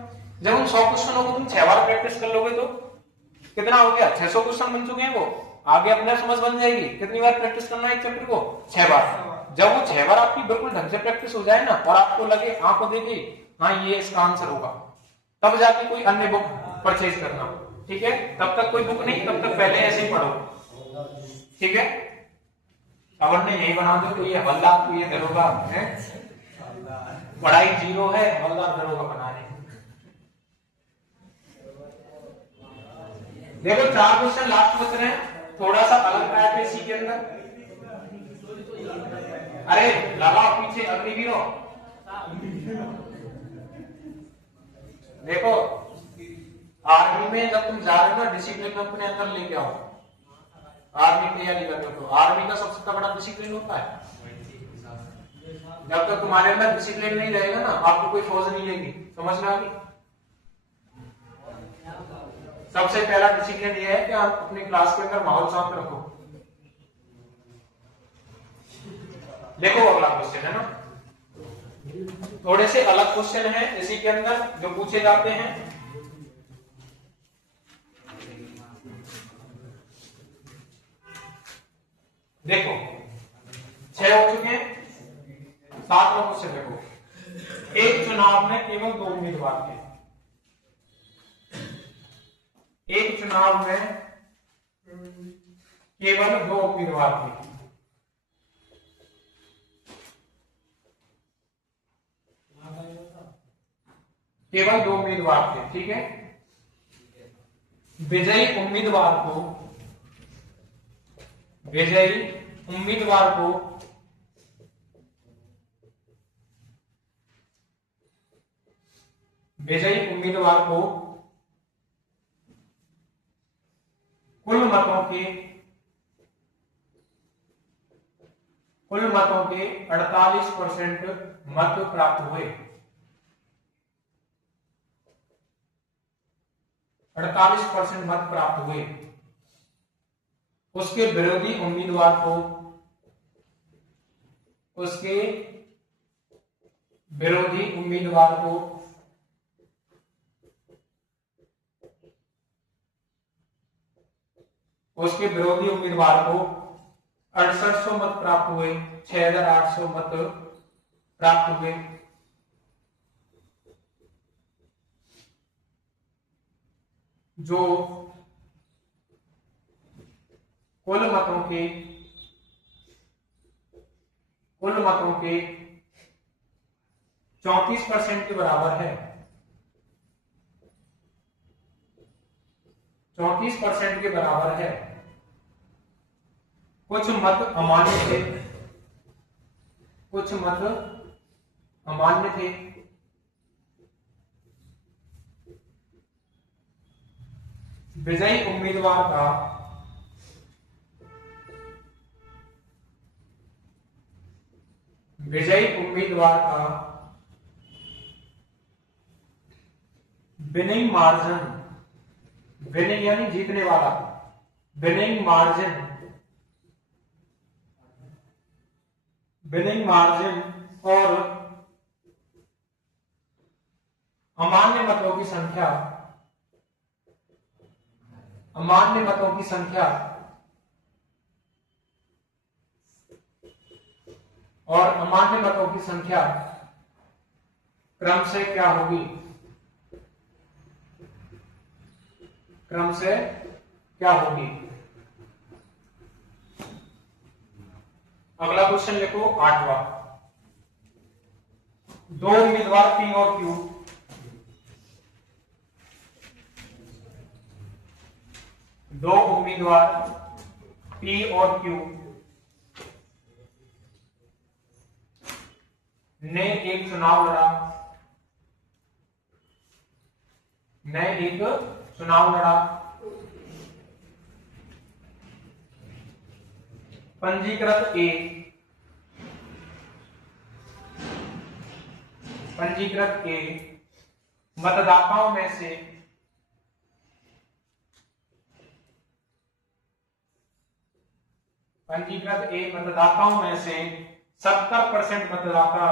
जब उन 100 क्वेश्चनों को तुम 6 बार प्रैक्टिस कर लोगे तो कितना हो गया? 600 क्वेश्चन बन चुके हैं। वो आगे अपने समझ बन जाएगी। कितनी बार प्रैक्टिस करना है एक चैप्टर को? 6 बार। जब वो 6 बार आपकी बिल्कुल ढंग से प्रैक्टिस हो जाए ना और आपको लगे, आंखों देखे, हाँ ये इसका आंसर होगा, तब जाके कोई अन्य बुक परचेज करना, ठीक है। तब तक कोई बुक नहीं, तब तक पहले ऐसे ही पढ़ो, ठीक है। अब हमने यही बना दो तो ये हवलदार, तो ये दरोगा है, पढ़ाई 0 है, हवलदार दरोगा बना रहे। देखो 4 क्वेश्चन लास्ट बच रहे हैं, थोड़ा सा अलग टाइप है इसी के अंदर। अरे लगाओ पीछे अग्निवीरों, देखो आर्मी में जब तुम जा रहे हो ना, डिसिप्लिन अपने अंदर लेके आओ। आर्मी तैयारी कर रहे हो तो आर्मी का सबसे बड़ा डिसिप्लिन होता है। जब तक तुम्हारे अंदर डिसिप्लिन नहीं रहेगा ना, आपको कोई फौज नहीं लेगी, समझ में आ गई? सबसे पहला डिसिप्लिन ये है कि आप अपने क्लास के अंदर माहौल शांत रखो। देखो अगला क्वेश्चन है ना, थोड़े से अलग क्वेश्चन है इसी के अंदर जो पूछे जाते हैं। देखो 6 हो चुके हैं, 7वां क्वेश्चन देखो, एक चुनाव में केवल 2 उम्मीदवार थे। एक चुनाव में केवल 2 उम्मीदवार थे। केवल 2 उम्मीदवार थे, ठीक है। विजयी उम्मीदवार को कुल मतों के 48% मत प्राप्त हुए। 48% मत प्राप्त हुए। उसके विरोधी उम्मीदवार को उसके विरोधी उम्मीदवार को 6800 मत प्राप्त हुए, 6800 मत प्राप्त हुए। जो कुल मतों के 34% के बराबर है। 34% के बराबर है। कुछ मत अमान्य थे, विजयी उम्मीदवार का विनिंग मार्जिन, विनिंग यानी जीतने वाला, विनिंग मार्जिन और अमान्य मतों की संख्या, अमान्य मतों की संख्या और अमान्य मतों की संख्या क्रम से क्या होगी, क्रम से क्या होगी। अगला क्वेश्चन लिखो 8वां। दो उम्मीदवार P और Q, दो उम्मीदवार P और Q ने एक चुनाव लड़ा, पंजीकृत ए मतदाताओं में से पंजीकृत ए मतदाताओं में से 70% मतदाता,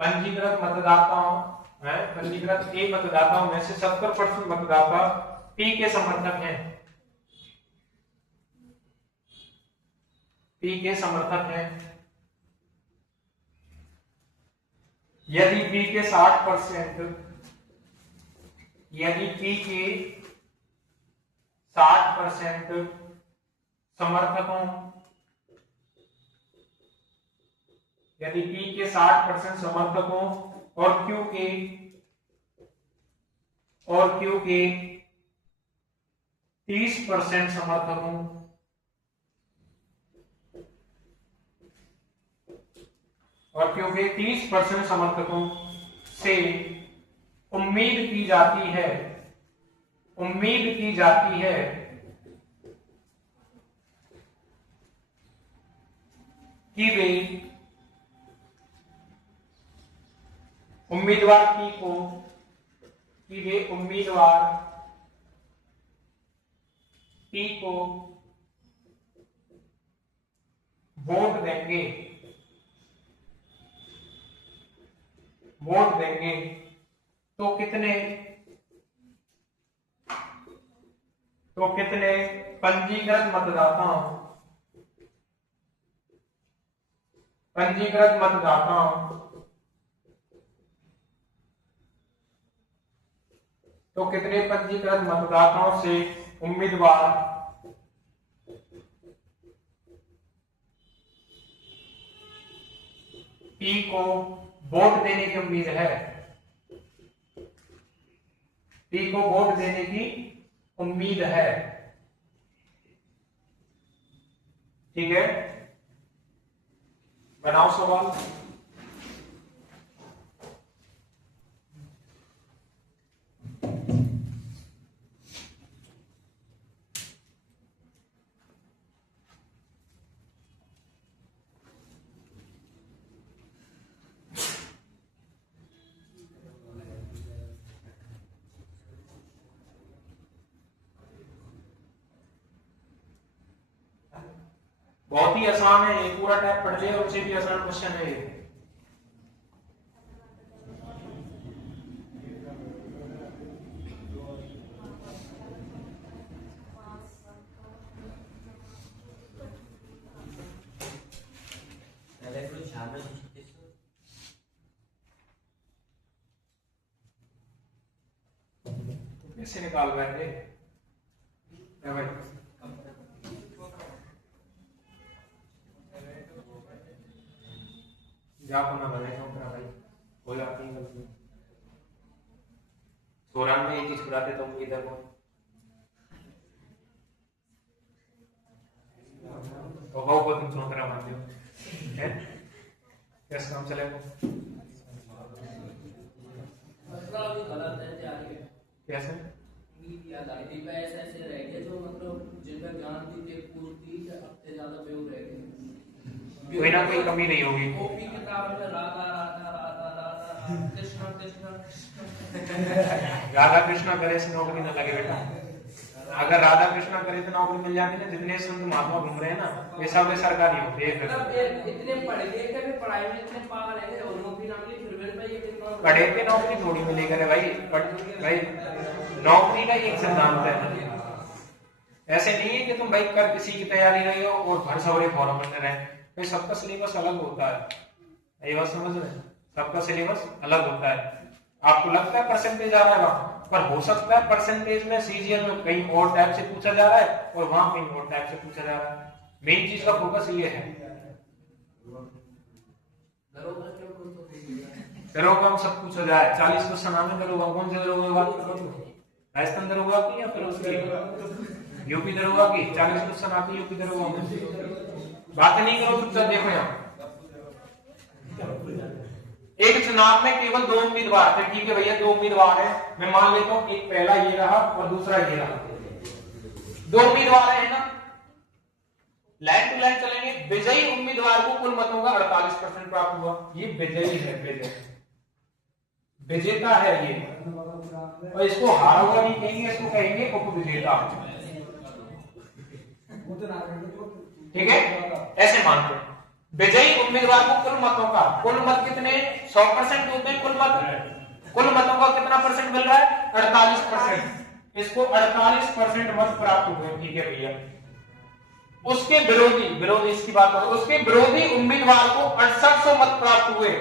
पंजीकृत ए मतदाताओं में से 70% मतदाता P के समर्थक हैं, P के समर्थक हैं। यदि P के 60%, यदि P के 60% समर्थकों, यदि P के 60% समर्थकों और Q के 30% समर्थकों और Q के 30% समर्थकों से उम्मीद की जाती है कि वे उम्मीदवार P को वोट देंगे, तो कितने पंजीकृत मतदाताओं तो कितने पंजीकृत मतदाताओं से उम्मीदवार P को वोट देने की उम्मीद है, P को वोट देने की उम्मीद है। ठीक है, बनाओ सवाल। बहुत ही आसान है, ये पूरा टाइप पढ़ लिया, उससे भी आसान क्वेश्चन है ये। कैसे निकाल बैठे भाई? जाको ना बनाए भाई, हो जाती है गलती। 94 में एक छुड़ाते तो इधर को तो हो को तुम सोच रहा मानते हो है, कैसे काम चलेगा? कैसे ऐसे रह गए जो मतलब जिनका ज्ञान थी पूर्ति हफ्ते ज्यादा बेहूर रह गए, कोई ना कोई कमी नहीं होगी। कॉपी किताब में राधा कृष्ण राधा कृष्ण करे से नौकरी न लगे बेटा। अगर राधा कृष्णा करे तो नौकरी मिल जाती ना, जितने संत महात्मा घूम रहे हैं ना वे सब सरकारी होते हैं। इतने पढ़ लिख के भी पढ़ाई में इतने पागल है और नौकरी ना मिली फिर भी भाई ये पढ़े के नौकरी थोड़ी मिलेगी रे भाई। भाई नौकरी का एक सिद्धांत है, ऐसे नहीं है कि तुम भाई कर किसी की तैयारी रही हो और भर सवरे फॉर्म भरने रहे। भाई सबका सिलेबस अलग होता है, ये बात समझ रहे हैं, सबका सिलेबस अलग होता है। आपको लगता है परसेंटेज आ रहा है वहां पर, हो सकता है परसेंटेज में सीजीएल में कहीं और टाइप से पूछा जा रहा है और वहां कहीं और टाइप से पूछा जा रहा है। मेन चीज का फोकस ये है। दरोगा में सब पूछा जाए 40 क्वेश्चन आने दरोगा, कौन से दरोगा की बात करो, राजस्थान दरोगा की या फिर उसकी यूपी दरोगा की 40 क्वेश्चन आती है यूपी दरोगा में। बात नहीं करो चुपचाप देखो यहाँ। एक चुनाव में केवल 2 उम्मीदवार थे, ठीक है भैया 2 उम्मीदवार है, मैं मान लेता हूं एक पहला ये रहा और दूसरा ये रहा। 2 उम्मीदवार है ना, लाइन टू लाइन चलेंगे। विजयी उम्मीदवार को कुल मतों का 48% प्राप्त हुआ, ये विजयी है, विजेता है ये, और इसको हारा हुआ नहीं कहेंगे, इसको कहेंगे उपविजेता। ठीक है, ऐसे मानते हैं। विजयी उम्मीदवार को कुल मतों का, कुल मत कितने 100% होते हैं, कुल मतों का कितना परसेंट मिल रहा है 48%। इसको 48% मत प्राप्त हुए, ठीक है भैया। उसके विरोधी इसकी बात करो, उसके विरोधी उम्मीदवार को 6800 मत प्राप्त हुए।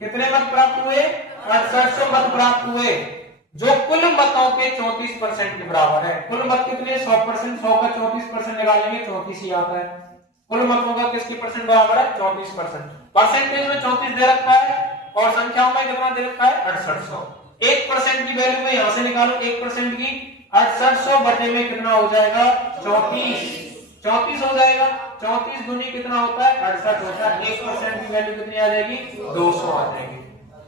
कितने मत प्राप्त हुए 6800 मत प्राप्त हुए, जो कुल मतों के 34% के बराबर है। कुल मत कितने 100%, 100 का 34% निकालेंगे 34 ही आता है। कुल मतों का किसके परसेंट बराबर है 34%। परसेंटेज में 34 दे रखा है और संख्याओं में कितना दे रखा है 6800। 1% की वैल्यू में यहां से निकालो, 1% की 6800 बटे में कितना हो जाएगा 34 हो जाएगा। 34 दूनी कितना होता है 68 होता है। 1% की वैल्यू कितनी आ जाएगी 200 आ जाएगी,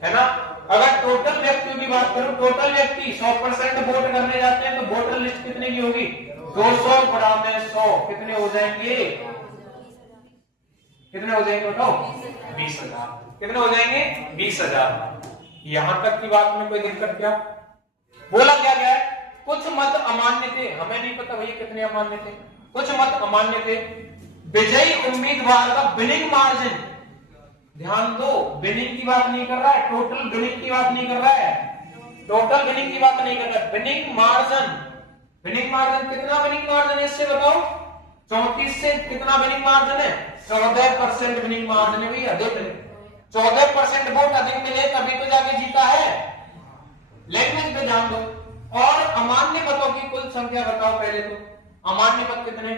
है ना। अगर टोटल व्यक्तियों की बात करूं, टोटल व्यक्ति 100% वोट करने जाते हैं तो वोटर लिस्ट कितने की होगी 200 गुणा में 100 कितने हो जाएंगे, कितने हो जाएंगे बताओ 20,000। कितने हो जाएंगे 20,000। यहां तक की बात में कोई दिक्कत क्या, बोला क्या गया है कुछ मत अमान्य थे, हमें नहीं पता भैया कितने अमान्य थे, कुछ मत अमान्य थे। विजयी उम्मीदवार का विनिंग मार्जिन, ध्यान दो विनिंग की बात नहीं कर रहा है, टोटल विनिंग की बात नहीं कर रहा है, टोटल विनिंग की बात नहीं कर रहा है, विनिंग मार्जिन। विनिंग मार्जिन कितना विनिंग मार्जिन है इससे बताओ, 34 से कितना विनिंग मार्जिन है 14% विनिंग मार्जिन है भैया। देख ले 14% वोट अधिक मिले तभी तो जाके जीता है। लैंग्वेज पे ध्यान दो। और अमान्य मतों की कुल संख्या बताओ पहले तो, अमान्य मत कितने,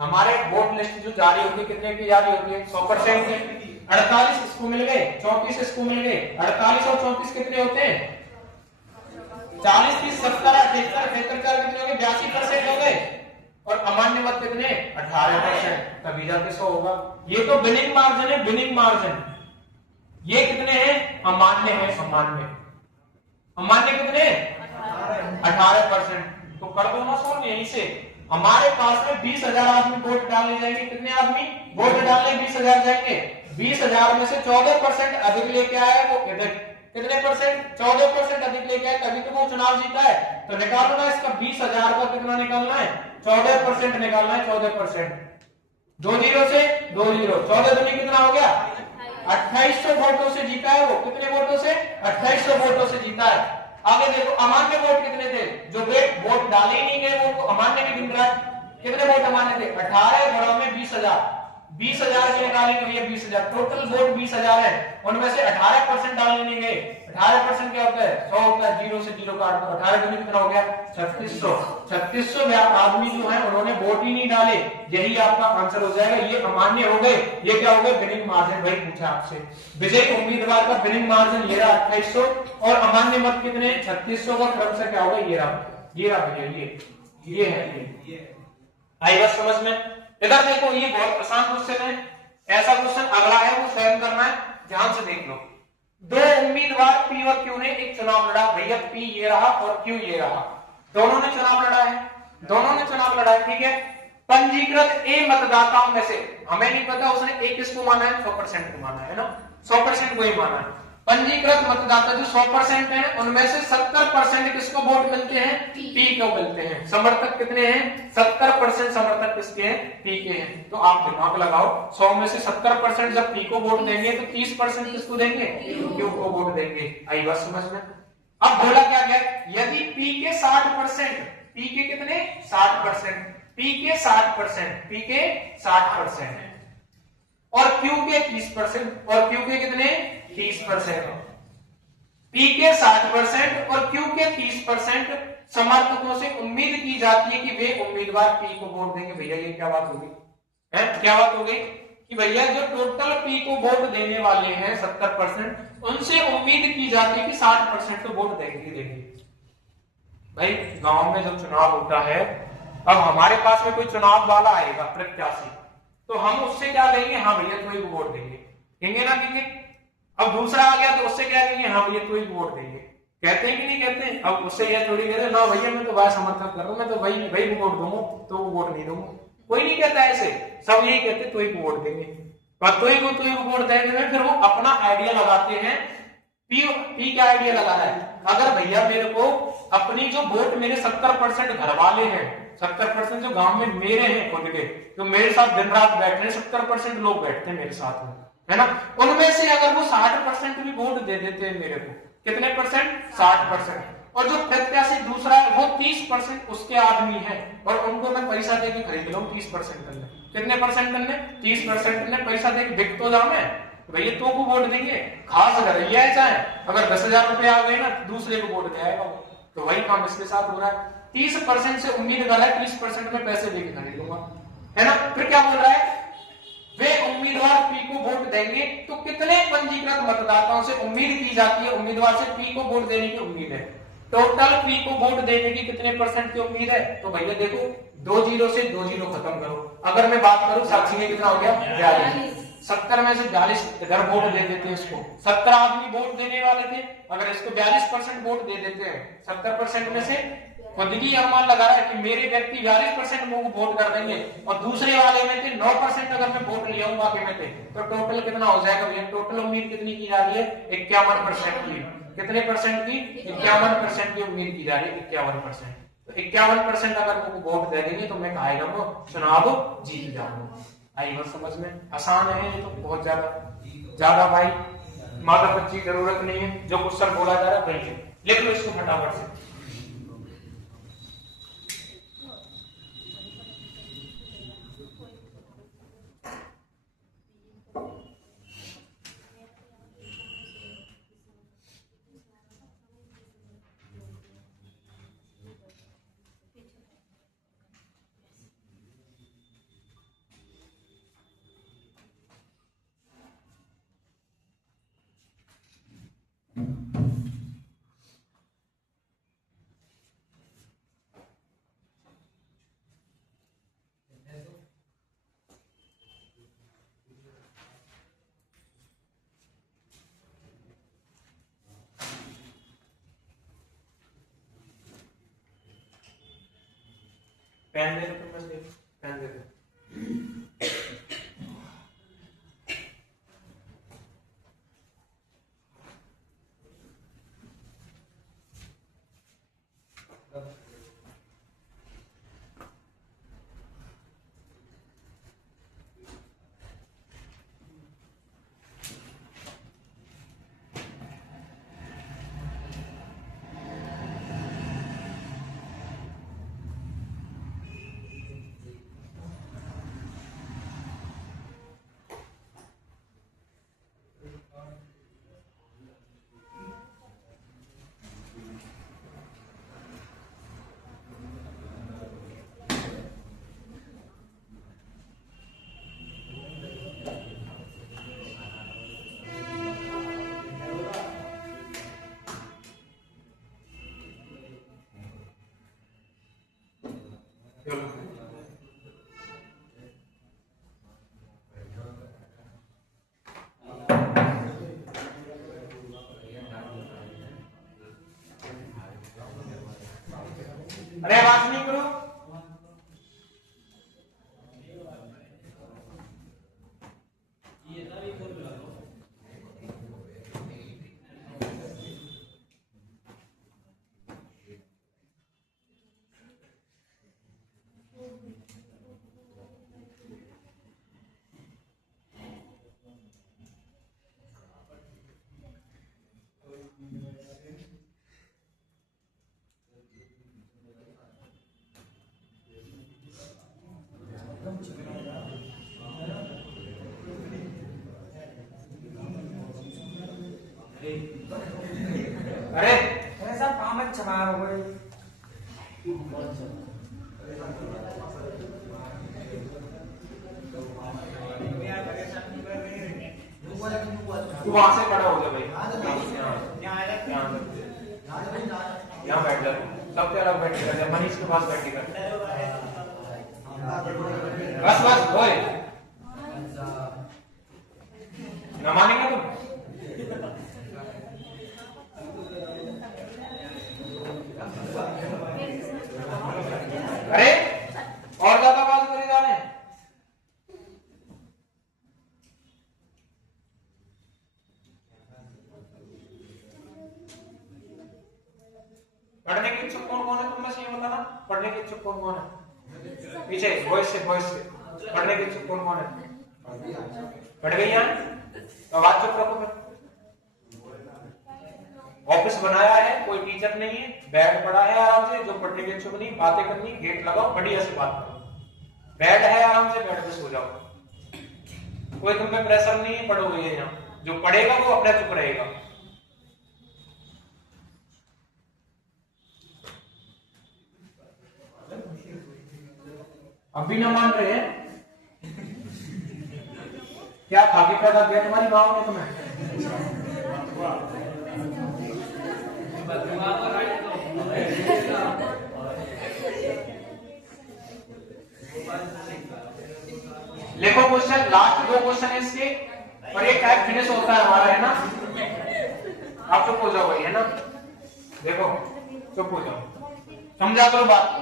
हमारे वोट लिस्ट जो जारी होती है कितने की जारी होती है 100% की। 48 इसको मिल गए, 34 इसको मिल गए, 48 और 34 कितने होते हैं 40 30 70 78 कितने हो गए 82% हो गए। और अमान्य मत कितने 18%, तभी जाके 100 होगा। ये तो विनिंग मार्जिन है, विनिंग मार्जिन। ये कितने हैं अमान्य है, अमान्य कितने 18%। तो कर दो ना सोन यहीं से, हमारे पास में 20,000 आदमी वोट डालने जाएंगे, कितने आदमी वोट डालने 20,000 जाएंगे, 20,000 में से 14% अधिक लेके आया वो इधर, कितने परसेंट 14% अधिक लेके आया तभी तो वो चुनाव जीता है। तो निकालो ना इसका 20,000 का कितना निकालना है 14% निकालना है, 14%। 2 जीरो से 2 जीरो, 14 दूनी कितना हो गया 2800 वोटों से जीता है वो, कितने वोटों से 2800 वोटों से जीता है। आगे देखो अमान्य वोट कितने थे, जो वोट डाले ही नहीं गए वो अमान्य भी गिन रहा है। कितने वोट अमान्य थे 18 गुणा में 20,000, 20,000 से निकालेंगे भैया 20,000, टोटल वोट 20,000 है, उनमें से 18% डालने नहीं गए। 18% क्या होता है 100 होता है, 0 से 0 काट दो, 18 दूनी कितना हो गया 3600। 3600 आदमी जो है उन्होंने वोट ही नहीं डाले, यही आपका आंसर हो जाएगा। ये अमान्य हो गए, ये क्या हो गए विनिंग मार्जिन। भाई पूछा आपसे विजय उम्मीदवार का विनिंग मार्जिन ये रहा 2800 और अमान्य मत कितने 3600 का क्रम से क्या होगा ये रहा भैया, ये है। आई बात समझ में। इधर देखो ये बहुत आसान क्वेश्चन है, ऐसा क्वेश्चन अगला है वो स्वयं करना है, ध्यान से देख लो। 2 उम्मीदवार पी और क्यू ने एक चुनाव लड़ा, भैया पी ये रहा और क्यू ये रहा, दोनों ने चुनाव लड़ा है, दोनों ने चुनाव लड़ा है, ठीक है। पंजीकृत ए मतदाताओं में से, हमें नहीं पता उसने ए किसको माना है 100% को माना है ना, 100% को ही माना है। पंजीकृत मतदाता जो 100% है उनमें से 70% किसको वोट मिलते हैं? पी को मिलते हैं। समर्थक कितने हैं? 70% समर्थक किसके हैं? पी के हैं। तो आप दिमाग लगाओ, 100 में से 70% जब पी को वोट देंगे तो 30% किसको देंगे? क्यू को वोट देंगे। आई बात समझ में? अब बोला क्या गया, यदि पी के 60%, पी के कितने? 60%, पी के 60%, पी के 60% और क्यू के 30%, और क्यू के कितने? 30%। पी के 60% और क्यू के 30% समर्थकों से उम्मीद की जाती है कि वे उम्मीदवार पी को वोट देंगे। भैया ये क्या बात होगी? क्या बात हो गई कि भैया जो टोटल पी को वोट देने वाले हैं 70%, उनसे उम्मीद की जाती है कि 60% तो वोट देंगे देंगे। भाई गांव में जब चुनाव होता है, अब हमारे पास में कोई चुनाव वाला आएगा प्रत्याशी, तो हम उससे क्या लेंगे? हाँ भैया तो ही वोट देंगे, कहेंगे ना कहेंगे। अब दूसरा आ गया तो उससे क्या कहेंगे? हाँ भैया तो ही वोट देंगे। कहते हैं कि नहीं कहते हैं? अब उससे यह थोड़ी कहते ना भैया मैं तो भाई समर्थन कर रहा हूँ, मैं तो भाई वोट दूंगा, तो वोट नहीं दूंगा। कोई नहीं कहता ऐसे, सब यही कहते तो ही वोट देंगे। पर तो ही वोट देंगे, फिर वो अपना आइडिया लगाते हैं। पी क्या आइडिया लगा रहा है? अगर भैया मेरे को अपनी जो वोट मेरे 70% घर वाले हैं, 70% जो गांव में मेरे हैं खुद के, जो मेरे साथ दिन रात बैठे हैं, 70% लोग बैठते हैं मेरे साथ में, है ना, उनमें से अगर वो 60% भी वोट दे देते हैं मेरे को, कितने परसेंट? 60%। और जो प्रत्याशी दूसरा है वो 30% उसके आदमी है, और उनको मैं पैसा देके खरीद लूं 30% करने। कितने परसेंट करने? 30% करने। पैसा देके बिक तो जाऊं मैं, भैया तो को वोट देंगे। खास अगर ये ऐसा है, अगर 10,000 रुपए आ गए ना, दूसरे को वोट दिया है, तो वही काम इसके साथ हो रहा है। 30% से उम्मीद कर रहा है 30% में पैसे देके खरीद लूंगा, है ना। फिर क्या बोल रहा है? वे उम्मीदवार पी को वोट देंगे। तो कितने पंजीकृत मतदाताओं से उम्मीद की जाती है? उम्मीदवार से पी को वोट देने की उम्मीद है। टोटल पी को वोट देने की कितने परसेंट की उम्मीद है? तो भैया देखो, 2 जीरो से 2 जीरो खत्म करो। अगर मैं बात करूं, साक्षी ने कितना हो गया? 42। 70 में से 42 इधर वोट दे देते हैं इसको। 17 आदमी वोट देने वाले थे, अगर इसको 42% वोट दे देते हैं, 70% में से खुद की अनुमान लगा रहा है कि मेरे व्यक्ति 42% लोग वोट कर देंगे, और दूसरे वाले में थे 9% अगर मैं वोट लिया हूं बाकी में थे, तो टोटल कितना हो जाएगा भैया? टोटल उम्मीद कितनी की जा रही है? 51% की। कितने परसेंट की? 51% की उम्मीद की जा रही है। 51%। तो 51% अगर मुझे वोट दे देंगे तो मैं कहा जाऊंगा चुनाव जीत जाऊंगा। आई बात समझ में? आसान है ये तो, बहुत ज्यादा भाई माता पच्ची जरूरत नहीं है। जो क्वेश्चन बोला जा रहा है वही लिख लो इसको फटाफट से। पेन दे दो, पेन दे दो। अरे आवाज नहीं करो। अरे ऐसा काम अच्छा मार हो गई। तू वहां से खड़ा हो जा भाई, यहाँ बैठ जा, सबके अलग बैठेगा, जब मनीष के पास बैठेगा। बस बस ओए, न मानेंगे तुम? अरे और ज्यादा बात करे जा रहे हैं। पढ़ने के इच्छुक कौन कौन है, तुम में से ये बताना। पढ़ने के इच्छुक कौन कौन है? पीछे वॉइस से पढ़ने के इच्छुक कौन कौन है? पढ़ गई यार तो आवाज चुप रखो। फिर ऑफिस बनाया है, कोई टीचर नहीं है, बेड पड़ा है आराम से, जो पढ़ने के इच्छुक नहीं, बातें करनी, गेट लगाओ, बढ़िया से बात करो। बेड है आराम से, बेड पे सो जाओ, कोई तुम पे प्रेशर नहीं है, पढ़ोगे यहाँ। जो पढ़ेगा वो अपने चुप रहेगा। अभी ना मान रहे हैं क्या? खाके पैदा किया तुम्हारी माँ ने तुम्हें? लिखो क्वेश्चन, लास्ट 2 क्वेश्चन है इसके, और ये टाइप फिनिश होता है हमारा, है ना? आप चुप हो जाओ भाई, है ना? देखो चुप हो जाओ, समझा करो बात को।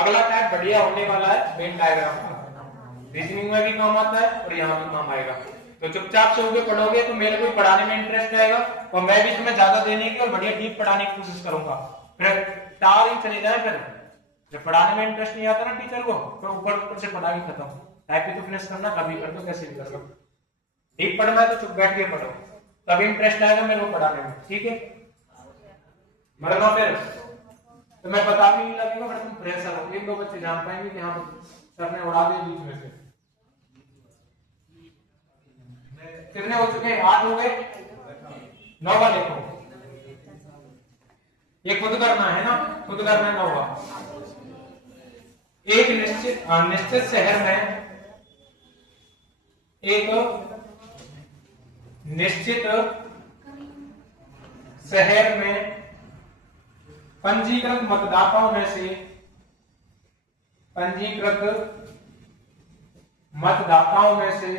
अगला टाइप बढ़िया होने वाला है, वेन डायग्राम का। रीजनिंग में भी काम आता है और यहाँ भी काम आएगा। तो चुपचाप से होके पढ़ोगे तो मेरे को पढ़ाने में इंटरेस्ट रहेगा, और मैं भी तुम्हें ज्यादा देने की और बढ़िया डीप पढ़ाने की कोशिश करूंगा। फिर टार ही चले जाए, फिर जब पढ़ाने में इंटरेस्ट नहीं आता ना टीचर को, तो ऊपर से पढ़ा के खत्म। टाइप भी तो फिनिश करना, कभी कर दो, कैसे भी कर दो। डीप पढ़ना है तो चुप बैठ के पढ़ो, तभी इंटरेस्ट आएगा मेरे को पढ़ाने में, ठीक है? मरना फिर तो मैं पता भी नहीं लगेगा, फिर तुम प्रेशर हो। 1-2 बच्चे जान पाएंगे कि हाँ सर ने उड़ा दिया बीच में से। कितने हो चुके हैं? 8 हो गए, 9वां देखो। ये खुद करना है ना, खुद करना है 9वां। एक निश्चित शहर में, एक निश्चित शहर में पंजीकृत मतदाताओं में से, पंजीकृत मतदाताओं में से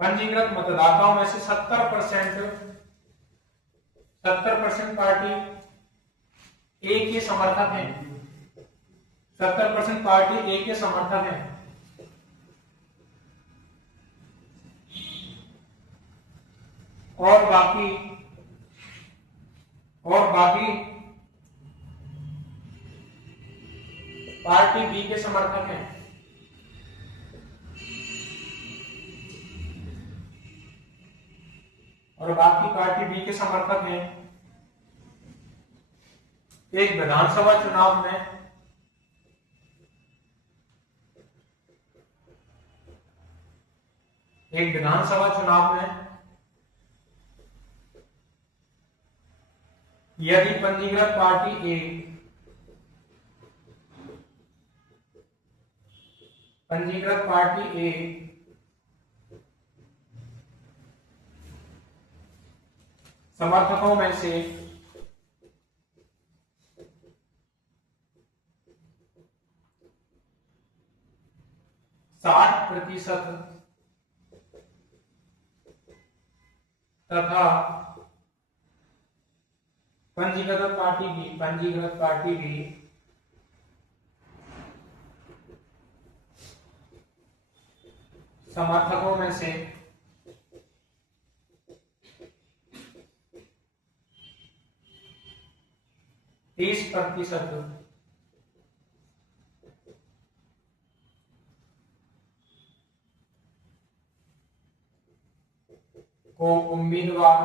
पंजीकृत मतदाताओं में से 70% पार्टी ए के समर्थक हैं। 70% पार्टी ए के समर्थक हैं, और बाकी पार्टी बी के समर्थक हैं। और बाकी पार्टी बी के समर्थक हैं। एक विधानसभा चुनाव में यदि पंजीकृत पार्टी ए समर्थकों में से 60% तथा पंजीकृत पार्टी भी समर्थकों में से 30% को उम्मीदवार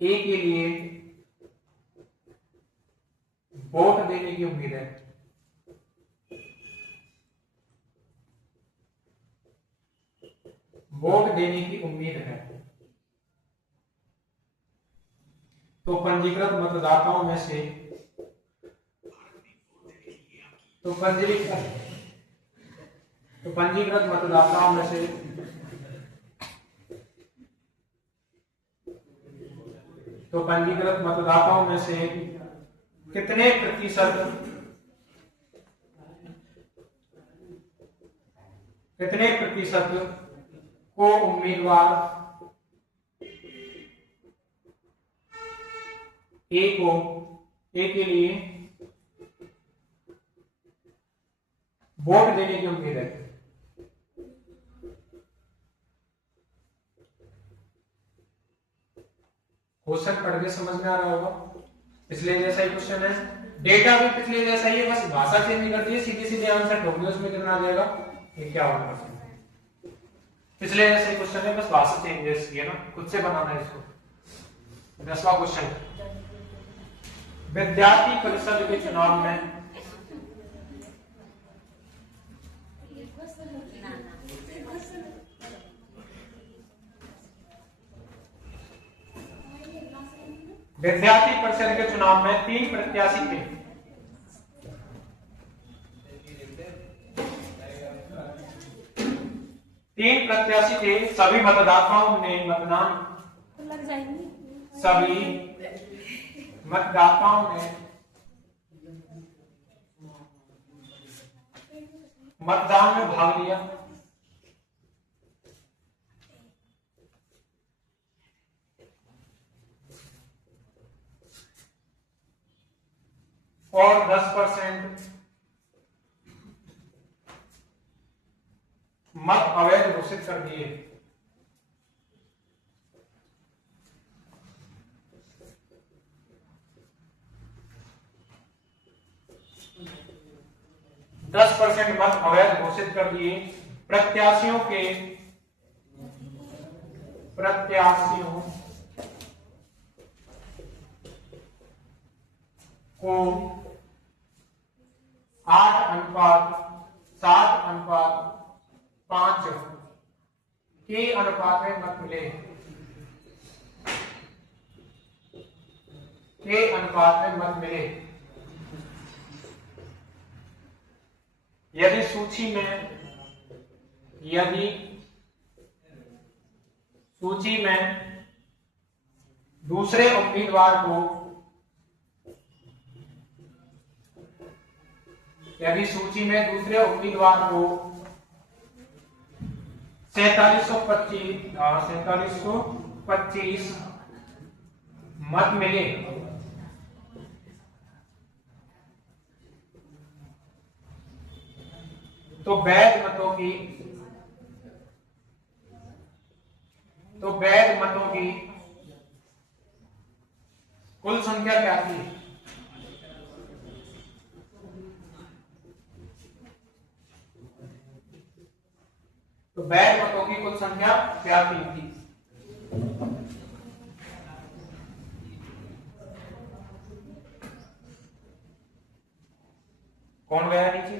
ए के लिए वोट देने की उम्मीद है। वोट देने की उम्मीद है तो पंजीकृत मतदाताओं में से पंजीकृत मतदाताओं में से कितने प्रतिशत को उम्मीदवार ए के लिए वोट देने की उम्मीद है। क्वेश्चन पढ़ के समझ में आ रहा होगा, पिछले जैसा ही क्वेश्चन है, डेटा भी पिछले जैसा ही है, बस भाषा चेंज कर दी है, सीधे सीधे आंसर ठोक दिया, उसमें कितना आ जाएगा, ये क्या होगा, पिछले जैसे क्वेश्चन है, बस भाषा चेंजेस की है ना, खुद से बनाना है इसको। 10वां क्वेश्चन, विद्यार्थी परिषद के चुनाव में तीन प्रत्याशी थे। सभी मतदाताओं ने मतदान में भाग लिया। और 10% मत अवैध घोषित कर दिए। मत अवैध घोषित कर दिए। प्रत्याशियों को 8:7:5 के अनुपात में मत मिले। यदि सूची में दूसरे उम्मीदवार को 4725 मत मिले तो वैध मतों की कुल संख्या क्या थी? तो वैध मतों की कुल संख्या क्या थी? कौन गया नीचे?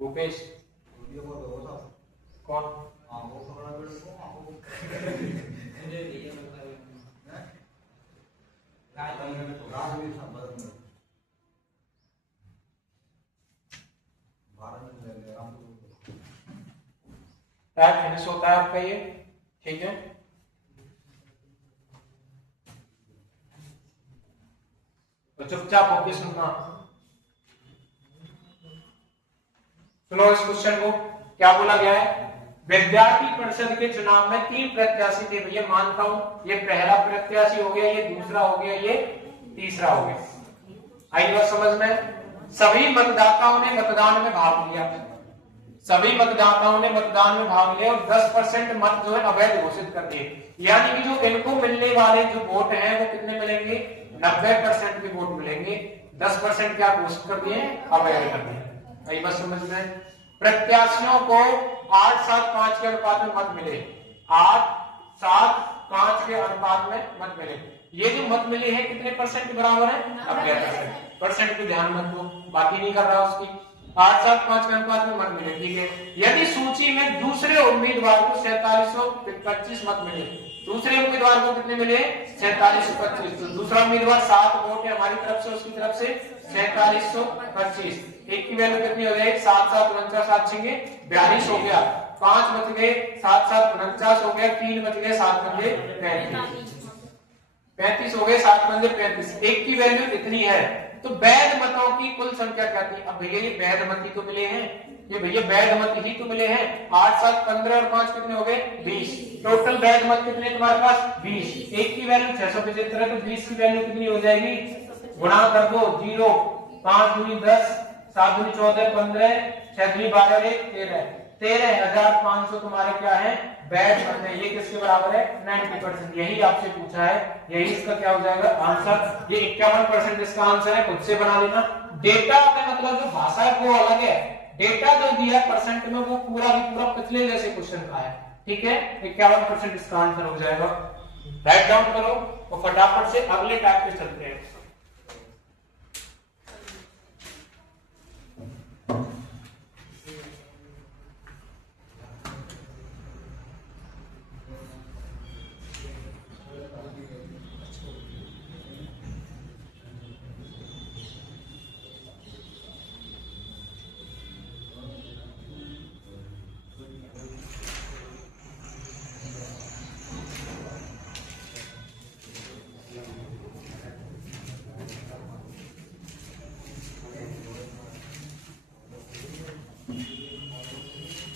भूपेश। कौन? फिनिश होता है आपका ये, ठीक है। तो चुपचाप होके सुनना। सुनो इस क्वेश्चन को, क्या बोला गया है? विद्यार्थी परिषद के चुनाव में 3 प्रत्याशी थे। भैया मानता हूं ये पहला प्रत्याशी हो गया, ये दूसरा हो गया, ये तीसरा हो गया। आई बात समझ में? सभी मतदाताओं ने मतदान में भाग लिया। और 10% मत जो है अवैध घोषित कर दिए। यानी कि जो इनको मिलने वाले जो वोट हैं वो कितने मिलेंगे? 90% के वोट मिलेंगे। 10% क्या घोषित कर दिए? अवैध कर दिए। आई बात समझ में? प्रत्याशियों को 8:7:5 के अनुपात में मत मिले। 8:7 5 के अनुपात में मत मिले। ये जो मत मिले हैं कितने परसेंट के बराबर है? 90%। परसेंट को ध्यान मत दो, बाकी नहीं कर रहा उसकी। 8, 7, 5 के अनुपात में मत मिले, ठीक है। यदि सूची में दूसरे उम्मीदवार को 4725 मत मिले, दूसरे उम्मीदवार को कितने मिले? 4725। तो दूसरा उम्मीदवार 7 वोट है हमारी तरफ से, उसकी तरफ से 4725। एक की वैल्यू कितनी हो जाएगी? 7, 7, 49, 7 छिंगे 42 हो गया। 5 बच गए, 7, 7, 49 हो गया। 3 बच गए, 7 बच गए 35 हो गए, 7 बच गए 35। एक की वैल्यू इतनी है। तो वैध मतों की कुल संख्या क्या थी? अब भैया ये वैध मत ही तो मिले हैं, ये भैया वैध मत ही तो मिले हैं। 8, 7, 15 और 5 कितने हो गए? 20। टोटल वैध मत कितने तुम्हारे पास? 20। एक की वैल्यू 675 है, तो 20 की वैल्यू कितनी हो जाएगी? गुणा कर दो, 0, 5 दूनी 10, 7 दूनी 14, 15, 6 दूनी 12, 13। 13,500 तुम्हारे क्या है? वैध मत है। ये किसके बराबर है? 90%। यही आपसे पूछा है, यही इसका क्या हो जाएगा आंसर। ये 51% इसका आंसर है, खुद से बना लेना। डेटा का मतलब जो भाषा है वो अलग है, डेटा जो दिया परसेंट में वो पूरा भी पूरा पिछले जैसे क्वेश्चन का है, ठीक है। 51% इसका आंसर हो जाएगा। राइट डाउन करो और फटाफट से अगले टाइप पे चलते हैं।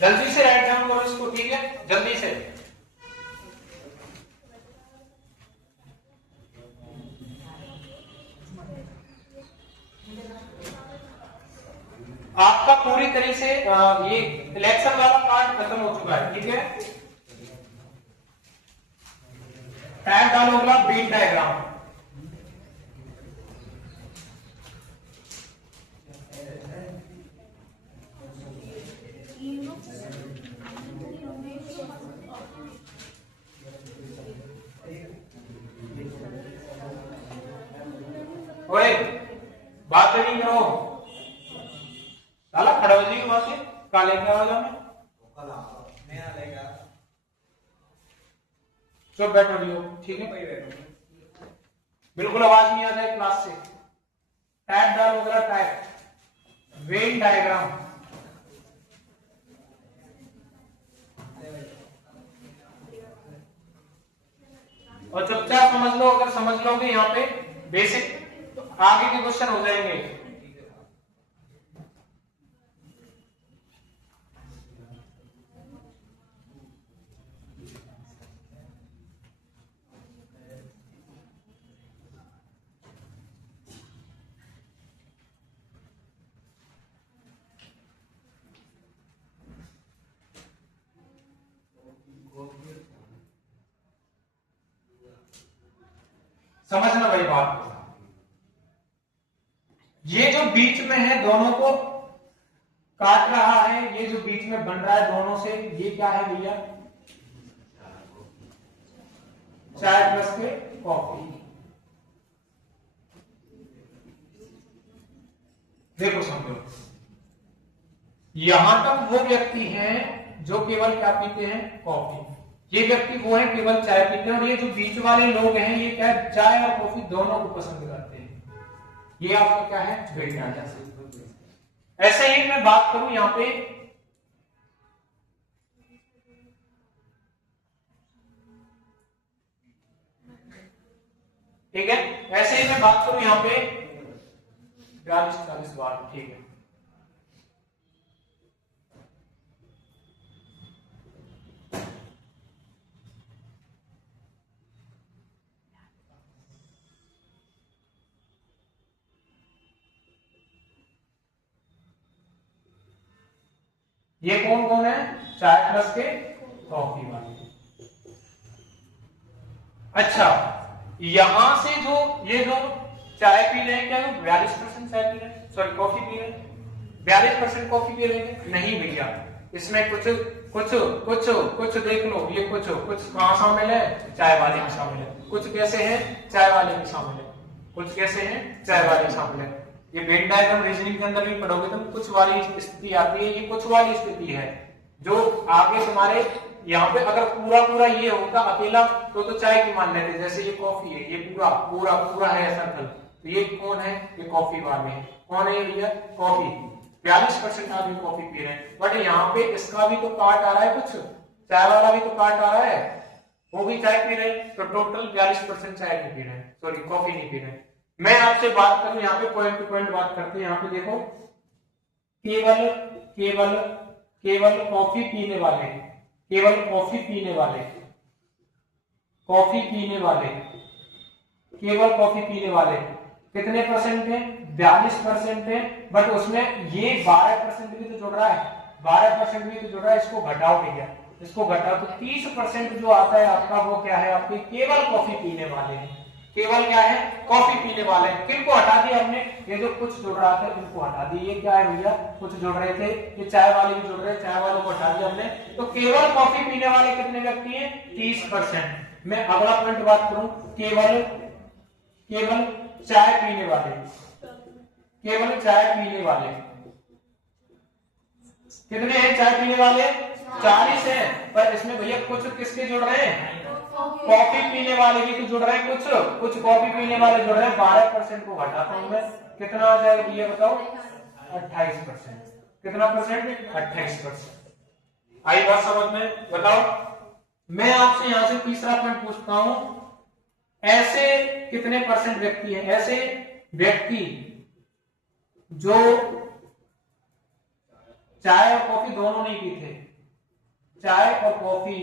जल्दी से राइट डाउन करो इसको, ठीक है, जल्दी से। आपका पूरी तरह से ये इलेक्शन वाला पार्ट खत्म हो चुका है, ठीक है। टाइप डालो अगला, बीट डायग्राम। ओए बात नहीं करो, साला खड़ा हो जाइए वहां से, काले के आवाज में चुप बैठो लियो, ठीक है। बिल्कुल आवाज नहीं आ जाए क्लास से। टाइप डाल वगैरह, टाइप वेन डायग्राम। और चुपचाप समझ लो, अगर समझ लोगे यहाँ पे बेसिक तो आगे के क्वेश्चन हो जाएंगे। समझना भाई बात को। ये जो बीच में है दोनों को काट रहा है, ये जो बीच में बन रहा है दोनों से, ये क्या है भैया? चाय प्लस के कॉफी। देखो समझो, यहां तक वो व्यक्ति हैं जो केवल क्या पीते हैं? कॉफी। ये व्यक्ति वो है केवल चाय पीते हैं, और ये जो बीच वाले लोग हैं ये क्या है? चाय और कॉफी दोनों को पसंद करते हैं। ये आपका क्या है? वेट। ऐसे ही मैं बात करूं यहां पे, ठीक है, ऐसे ही मैं बात करूं यहां पे 42-40 बार, ठीक है। ये कौन कौन है? चाय प्लस के कॉफी वाले। अच्छा, यहां से जो ये जो चाय पी रहे हैं, क्या 42% चाय पी रहे हैं? सॉरी कॉफी पी रहे हैं? 42% कॉफी पी रहे हैं? नहीं भैया, इसमें कुछ कुछ कुछ कुछ देख लो, ये कुछ कहाँ शामिल है, चाय वाले में शामिल है। कुछ कैसे हैं, चाय वाले में शामिल है। कुछ कैसे हैं, चाय वाले शामिल है। ये वेन डायग्राम रीजनिंग के अंदर भी पढ़ोगे तुम, कुछ वाली स्थिति आती है, ये कुछ वाली स्थिति है जो आगे तुम्हारे यहाँ पे अगर पूरा ये होता अकेला तो चाय की मान लेते, जैसे ये कॉफी है, ये पूरा है सर्कल, तो ये कौन है, ये कॉफी वाले हैं। कौन है भैया, कॉफी। 42% आदमी कॉफी पी रहे हैं, बट यहाँ पे इसका भी तो पार्ट आ रहा है, कुछ चाय वाला भी तो पार्ट आ रहा है, वो भी चाय पी रहे हैं, तो टोटल 42% चाय नहीं पी रहे हैं, सॉरी कॉफी नहीं पी रहे हैं। मैं आपसे बात करूं यहाँ पे पॉइंट टू पॉइंट बात करते हैं। यहाँ पे देखो केवल केवल केवल कॉफी पीने वाले, केवल कॉफी पीने वाले, कॉफी पीने वाले, केवल कॉफी पीने वाले कितने परसेंट है, 42% है। बट उसमें ये 12% भी तो जुड़ रहा है, 12% भी तो जुड़ रहा है, इसको घटाओ भैया, इसको घटाओ तो 30% जो आता है आपका, वो क्या है, आपके केवल कॉफी पीने वाले हैं। केवल क्या है, कॉफी पीने वाले। किनको हटा दिया हमने, ये जो कुछ जुड़ रहा था इनको हटा दिया। ये क्या है भैया, कुछ जुड़ रहे थे, ये चाय वाले भी जुड़ रहे, चाय वालों को हटा दिया हमने, तो केवल कॉफी पीने वाले कितने व्यक्ति हैं, 30%। मैं अगला पॉइंट बात करूं, केवल केवल चाय पीने वाले, केवल चाय पीने वाले कितने हैं, चाय पीने वाले 40 हैं। पर इसमें भैया कुछ किसके जुड़ रहे हैं, कॉफी पीने वाले भी तो जुड़ रहे हैं, कुछ कॉफी पीने वाले जुड़ रहे हैं। 12% को घटाता हूं मैं, कितना आ जाएगा भैया बताओ, 28%। कितना परसेंट, 28%। आई बात समझ में, बताओ। मैं आपसे यहां से तीसरा पॉइंट पूछता हूं, ऐसे कितने परसेंट व्यक्ति हैं, ऐसे व्यक्ति जो चाय और कॉफी दोनों नहीं पीते, चाय और कॉफी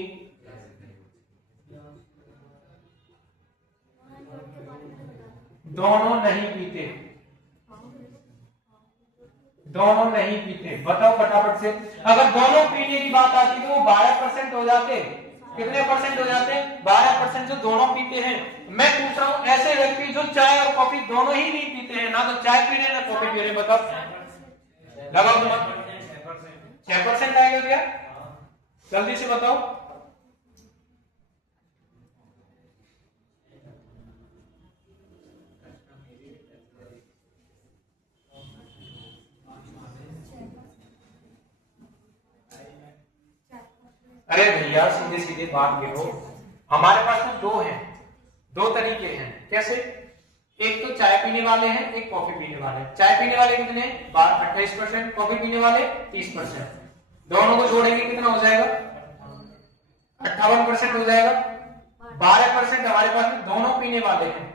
दोनों नहीं पीते, दोनों नहीं पीते, बताओ फटाफट से। अगर दोनों पीने की बात आती तो वो 12% हो जाते, कितने परसेंट हो जाते, 12% जो दोनों पीते हैं। मैं पूछ रहा हूं ऐसे व्यक्ति जो चाय और कॉफी दोनों ही नहीं पीते हैं, ना तो चाय पी रहे ना कॉफी पी रहे, बताओ लगाओ तुम, 6% आएगा क्या, जल्दी से बताओ। अरे भैया सीधे सीधे बात करो, हमारे पास तो दो हैं, दो तरीके हैं। कैसे, एक तो चाय पीने वाले हैं, एक कॉफी पीने वाले। चाय पीने वाले कितने, 28%, कॉफी पीने वाले 30%। दोनों को जोड़ेंगे कितना हो जाएगा, 58% हो जाएगा। 12% हमारे पास दोनों पीने वाले हैं,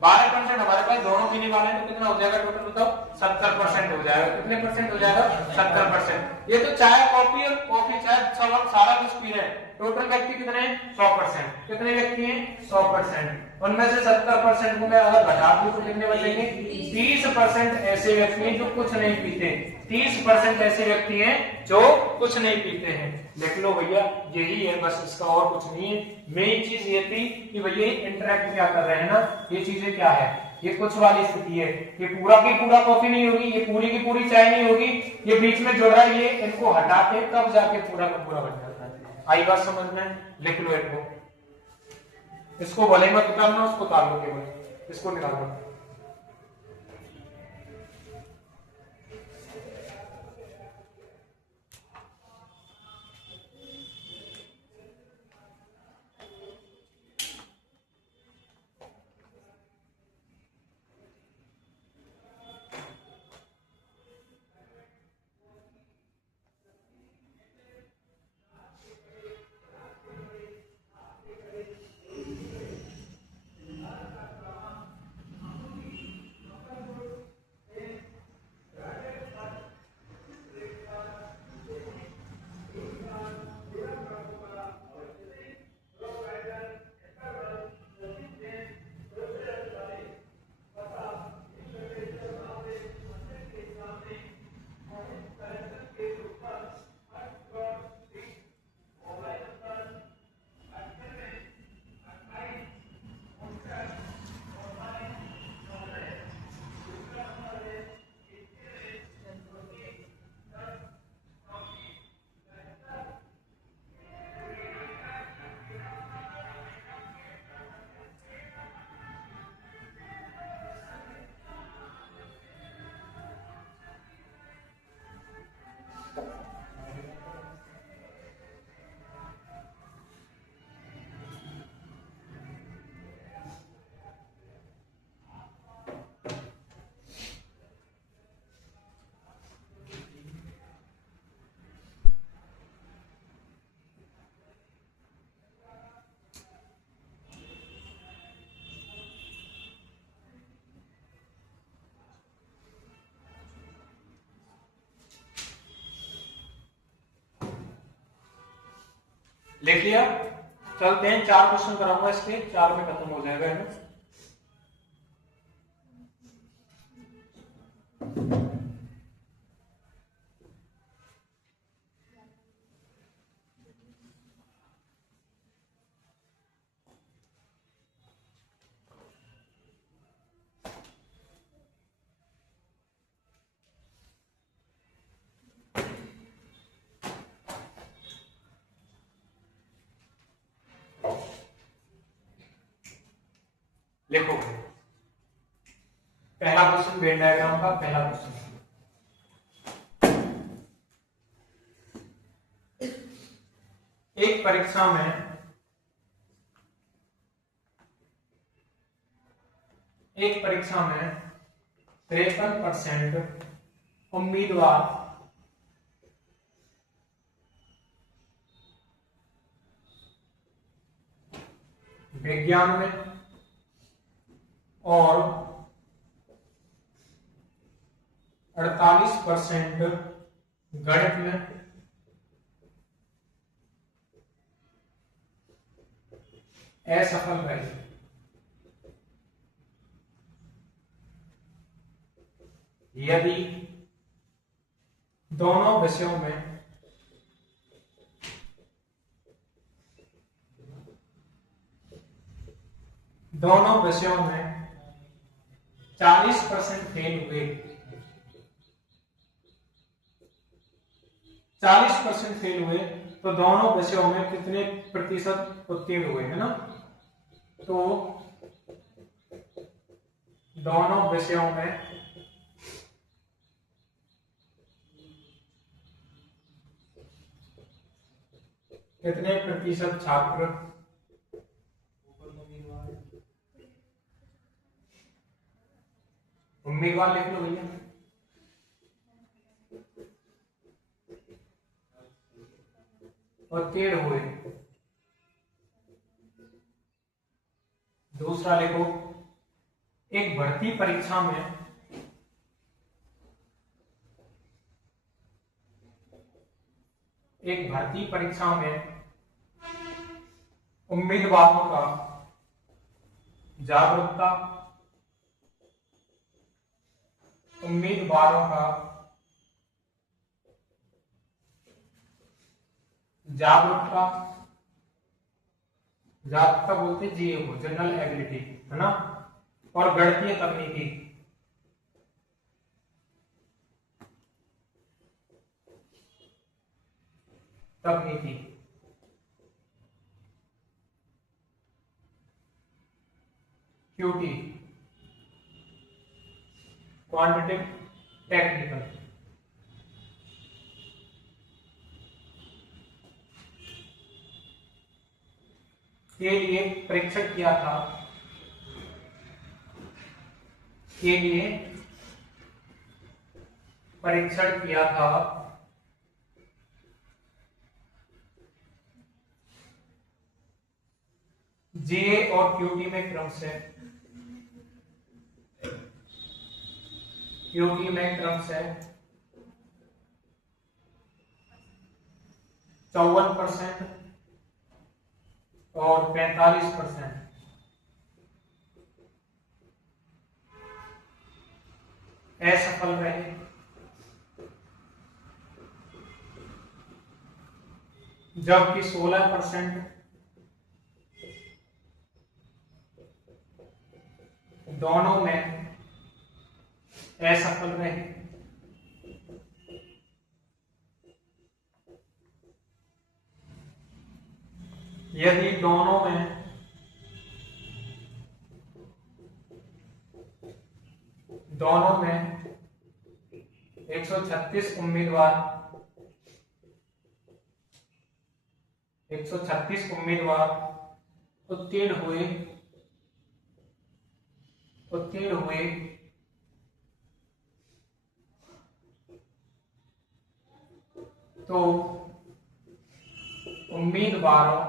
12% हमारे पास दोनों पीने वाले हैं, तो कितना हो जाएगा टोटल बताओ, 70% हो जाएगा। कितने परसेंट हो जाएगा, 70%। ये तो चाय कॉफी और कॉफी चाय सारा कुछ पी रहे हैं, टोटल व्यक्ति कितने हैं, 100%। कितने व्यक्ति हैं, 100%। उनमें से 70% को मैं अगर घटा दूं तो कितने बचेंगे, 30% ऐसे व्यक्ति हैं जो कुछ नहीं पीते, 30% ऐसे व्यक्ति हैं जो कुछ नहीं पीते हैं। लिख लो भैया, यही है बस, इसका और कुछ नहीं है। मेन चीज ये थी कि भैया इंटरेक्ट क्या कर रहे हैं ना, ये चीजें क्या है, ये कुछ वाली स्थिति है, ये पूरा की पूरा कॉफी नहीं होगी, ये पूरी की पूरी चाय नहीं होगी, ये बीच में जुड़ रहा है, ये इनको हटाते तब जाके पूरा का पूरा बन जाता है। आई बात समझ में, लिख लो इनको, इसको भले मत उतारना, उसको उतार लो, केवल इसको निकाल दो। लिख लिया। चलते हैं, 4 क्वेश्चन कराऊंगा इसके, 4 में खत्म हो जाएगा है। लिखो पहला क्वेश्चन, वेन डायग्राम का पहला क्वेश्चन। एक परीक्षा में एक परीक्षा में 53% उम्मीदवार विज्ञान में और 48% गणित में असफल रहे। यदि दोनों विषयों में दोनों विषयों में 40% फेल हुए, 40% फेल हुए, तो दोनों विषयों में कितने प्रतिशत उत्तीर्ण हुए, है ना। तो दोनों विषयों में कितने प्रतिशत छात्र उम्मीदवार लिख लो भैया। उत्तीर्ण हुए। दूसरा लिखो, एक भर्ती परीक्षा में उम्मीदवारों का जागरूकता बोलते जीए को, जनरल एबिलिटी, है ना, और गणितीय तकनीकी क्यूटी, क्वांटिटेटिव टेक्निकल, के लिए परीक्षण किया था, जीए और क्यूटी में क्रम से 54% और 45% असफल रहे। जबकि 16% दोनों में असफल रहे। यदि दोनों में 136 उम्मीदवार उत्तीर्ण हुए, तो उम्मीदवारों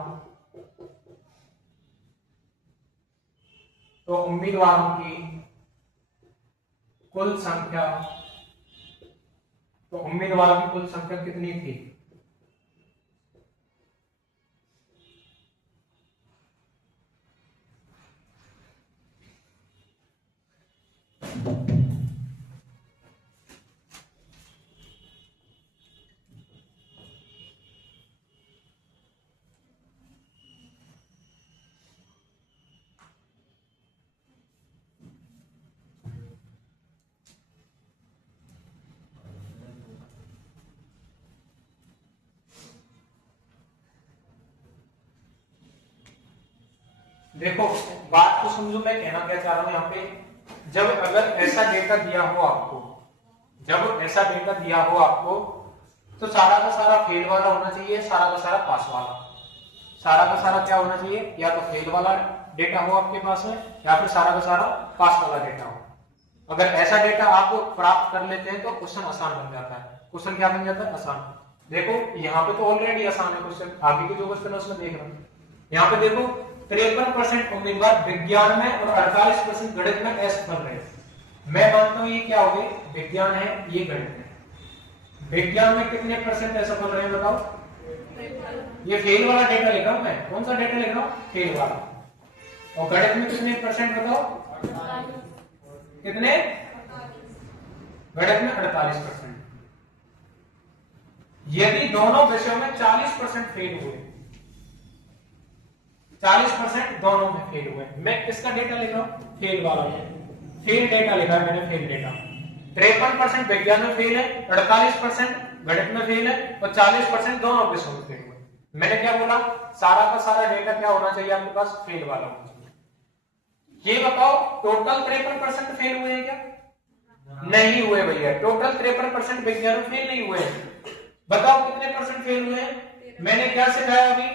की कुल संख्या कितनी थी? देखो बात को समझो, मैं कहना क्या चाह रहा हूं यहाँ पे, जब अगर ऐसा डेटा दिया हो आपको, जब ऐसा डेटा दिया हो आपको, तो सारा का सारा फेल वाला होना चाहिए, सारा का सारा पास वाला। सारा का सारा क्या होना चाहिए, या तो फेल वाला डेटा हो आपके पास में, या फिर सारा का सारा पास वाला डेटा हो। अगर ऐसा डेटा आप प्राप्त कर लेते हैं तो क्वेश्चन आसान बन जाता है। क्वेश्चन क्या बन जाता है, आसान। देखो यहाँ पे तो ऑलरेडी आसान है क्वेश्चन, आगे के जो क्वेश्चन है उसमें देख रहा हूँ। यहाँ पे देखो 53% उम्मीदवार विज्ञान में और 48% गणित में असफल रहे। मैं मानता हूँ ये क्या हो गए, विज्ञान है, ये गणित है। विज्ञान में कितने परसेंट असफल रहे बताओ, ये फेल वाला डेटा लिखा हूं मैं, कौन सा डेटा लिख रहा हूं, फेल वाला। और गणित में कितने परसेंट बताओ, कितने, गणित में 48%। यदि दोनों विषयों में 40% फेल हुए, 40% दोनों में फेल हुए, मैं किसका डेटा लिख रहा हूं, फेल वाला, फेल डेटा लिखा है मैंने, फेल डेटा। 53% विज्ञान में फेल है, 48% गणित में फेल है और 40% दोनों विषयों में फेल हुए। मैंने क्या बोला, सारा का सारा डेटा क्या होना चाहिए आपके पास, फेल वाला होना चाहिए। ये बताओ टोटल 53% फेल हुए हैं क्या, नहीं हुए भैया। टोटल 53% विज्ञान में फेल नहीं हुए हैं। बताओ कितने परसेंट फेल हुए हैं। मैंने क्या सिखाया अभी,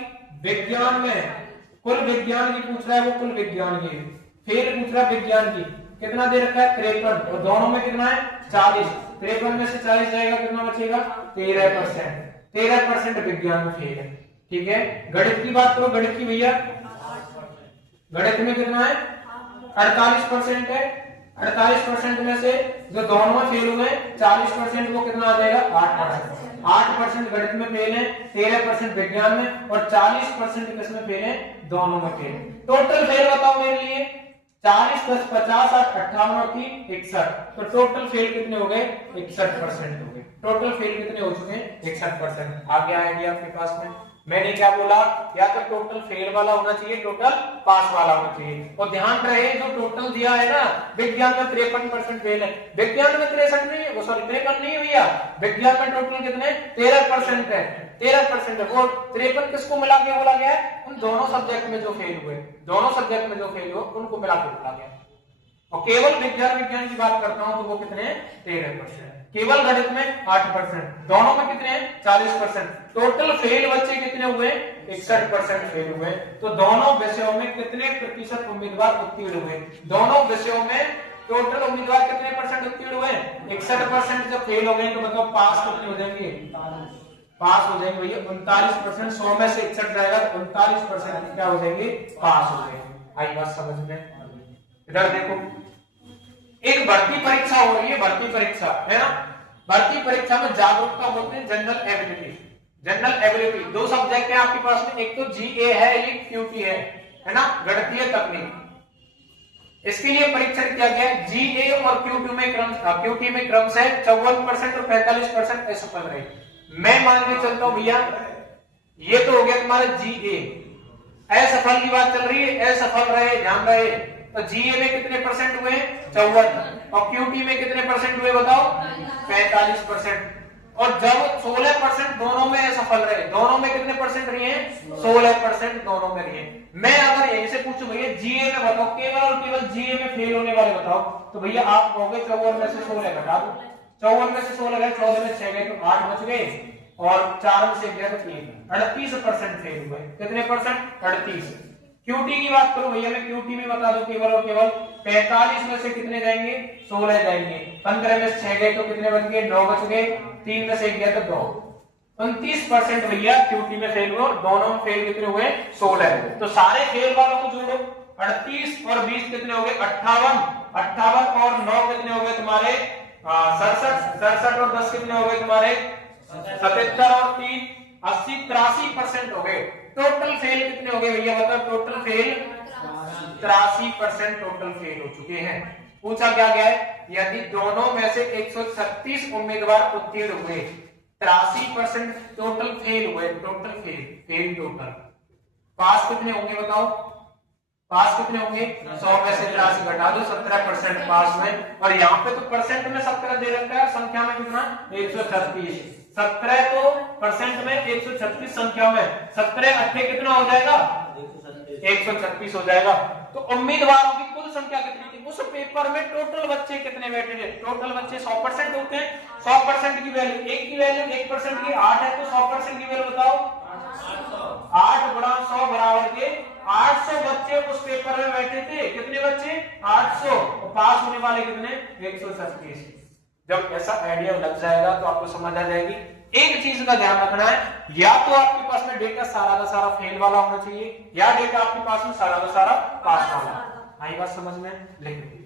विज्ञान में कुल विज्ञान की पूछ रहा है, वो कुल विज्ञान की फेल पूछ रहा है, विज्ञान की कितना दे रखा है, 53, और दोनों में कितना है, 40। 53 में से 40 जाएगा, कितना बचेगा, 13%। 13% विज्ञान में फेल है, ठीक है। गणित की बात करो, गणित की भैया, गणित में कितना है, 48% है। 48% में से जो दोनों में फेल हुए 40%, वो कितना आ जाएगा, 8%। 8% गणित में फेल है, 13% विज्ञान में और 40% किसमें फेल है, दोनों में फेल। टोटल फेल बताओ मेरे लिए, 40 + 50 58 और 3 61। तो टोटल फेल कितने हो गए, 61% हो गए। टोटल फेल कितने हो चुके हैं, 61%। आ गया आइडिया आपके पास में। मैंने क्या बोला, या तो टोटल फेल वाला होना चाहिए, टोटल पास वाला होना चाहिए। और ध्यान रहे जो टोटल दिया है ना, विज्ञान में 53% फेल है, विज्ञान में 63 नहीं है, वो सॉरी 53 नहीं है भैया, विज्ञान में टोटल कितने, 13% है, 13% है। वो 53 किसको मिला के बोला गया है, उन दोनों सब्जेक्ट में जो फेल हुए, दोनों सब्जेक्ट में जो फेल हुए उनको मिला के बोला गया। और केवल विज्ञान की बात करता हूं तो वो कितने हैं, 13%। केवल गणित में 8%, दोनों में कितने हैं, 40%। टोटल फेल बच्चे कितने हुए, 61% फेल हुए। तो दोनों विषयों में कितने प्रतिशत उम्मीदवार उत्तीर्ण हुए, दोनों विषयों में टोटल उम्मीदवार कितने परसेंट उत्तीर्ण हुए, 61%। जब फेल हो गए तो बताओ पास कितने हो जाएंगे, पास हो जाएंगे भैया 39%। 100 में से 61 रहेगा तो 39% क्या हो जाएंगे, पास हो जाएंगे। आई बात समझ में। इधर देखो, एक भर्ती परीक्षा हो रही है, भर्ती परीक्षा है ना। भर्ती परीक्षा में जागरूकता बोलते हैं general ability. General ability 2 subject है आपके पास में, एक तो जीए है, एक क्यूटी है ना, गणितीय तकनीक। इसके लिए परीक्षण किया गया है। जीए और क्यूटी में क्रम से 54% और 45% असफल रहे। मैं मान के चलता हूं भैया, ये तो हो गया तुम्हारा जीए। असफल की बात चल रही है, असफल रहे, ध्यान रहे। तो जीए में कितने परसेंट हुए, 54, और क्यूटी में कितने परसेंट हुए बताओ, 45%। और जब 16% दोनों में असफल रहे, दोनों में कितने परसेंट रहे हैं, 16% दोनों में रहे। मैं अगर यहीं से पूछूं भैया जीए में बताओ, केवल और केवल जीए में फेल होने वाले बताओ, तो भैया आप कहोगे 54 में से 16 घटा दो। 54 में से 16 गए, 14 में 6 गए तो 8 बच गए, और 4 में से गया तो 3, 38% फेल हुए। कितने परसेंट, 38। क्यूटी की बात करो भैया, मैं क्यूटी में बता दो, केवल और केवल 45 में से कितने जाएंगे, 16 जाएंगे। 15 में से 6 गए तो कितने बच गए, 9 बच गए। 3 में से 1 गया तो 2। 29% भैया क्यूटी में फेल हुए, और दोनों में फेल कितने हुए, 16। तो सारे फेल वालों को जोड़ो, 38 और 20 कितने हो गए, 58। 58 और 9 कितने हो गए तुम्हारे, 67। 67 और 10 कितने हो गए तुम्हारे, 77 और 3 80, 83% हो गए। टोटल फेल कितने हो गए भैया बताओ, टोटल फेल 83% टोटल फेल हो चुके हैं। पूछा क्या गया है, यदि दोनों में से 136 उम्मीदवार उत्तीर्ण हुए, 83% टोटल फेल हुए, टोटल फेल टोटल। पास कितने होंगे बताओ, पास कितने होंगे, 100 में से 83 घटा दो, 17% पास हुए। और यहाँ पे तो परसेंट में 17 दे रखा है, संख्या में कितना, 136। 17 तो परसेंट में 136 संख्या में 17 8 कितना हो जाएगा, 136 हो जाएगा। तो उम्मीदवारों की कुल संख्या कितनी थी उस पेपर में, टोटल बच्चे कितने बैठे थे? टोटल बच्चे 100% होते हैं, 100% की वैल्यू, एक की वैल्यू 1% की 8 है, तो 100% की वैल्यू बताओ 8 गुणा 100 बराबर के 800 बच्चे उस पेपर में बैठे थे। कितने बच्चे? 800। और पास होने वाले कितने? 137। जब ऐसा आइडिया लग जाएगा तो आपको समझ आ जाएगी। एक चीज का ध्यान रखना है, या तो आपके पास में डेटा सारा का सारा फेल वाला होना चाहिए, या डेटा आपके पास में सारा का सारा पास वाला। आई बात समझ में? लिख लीजिए।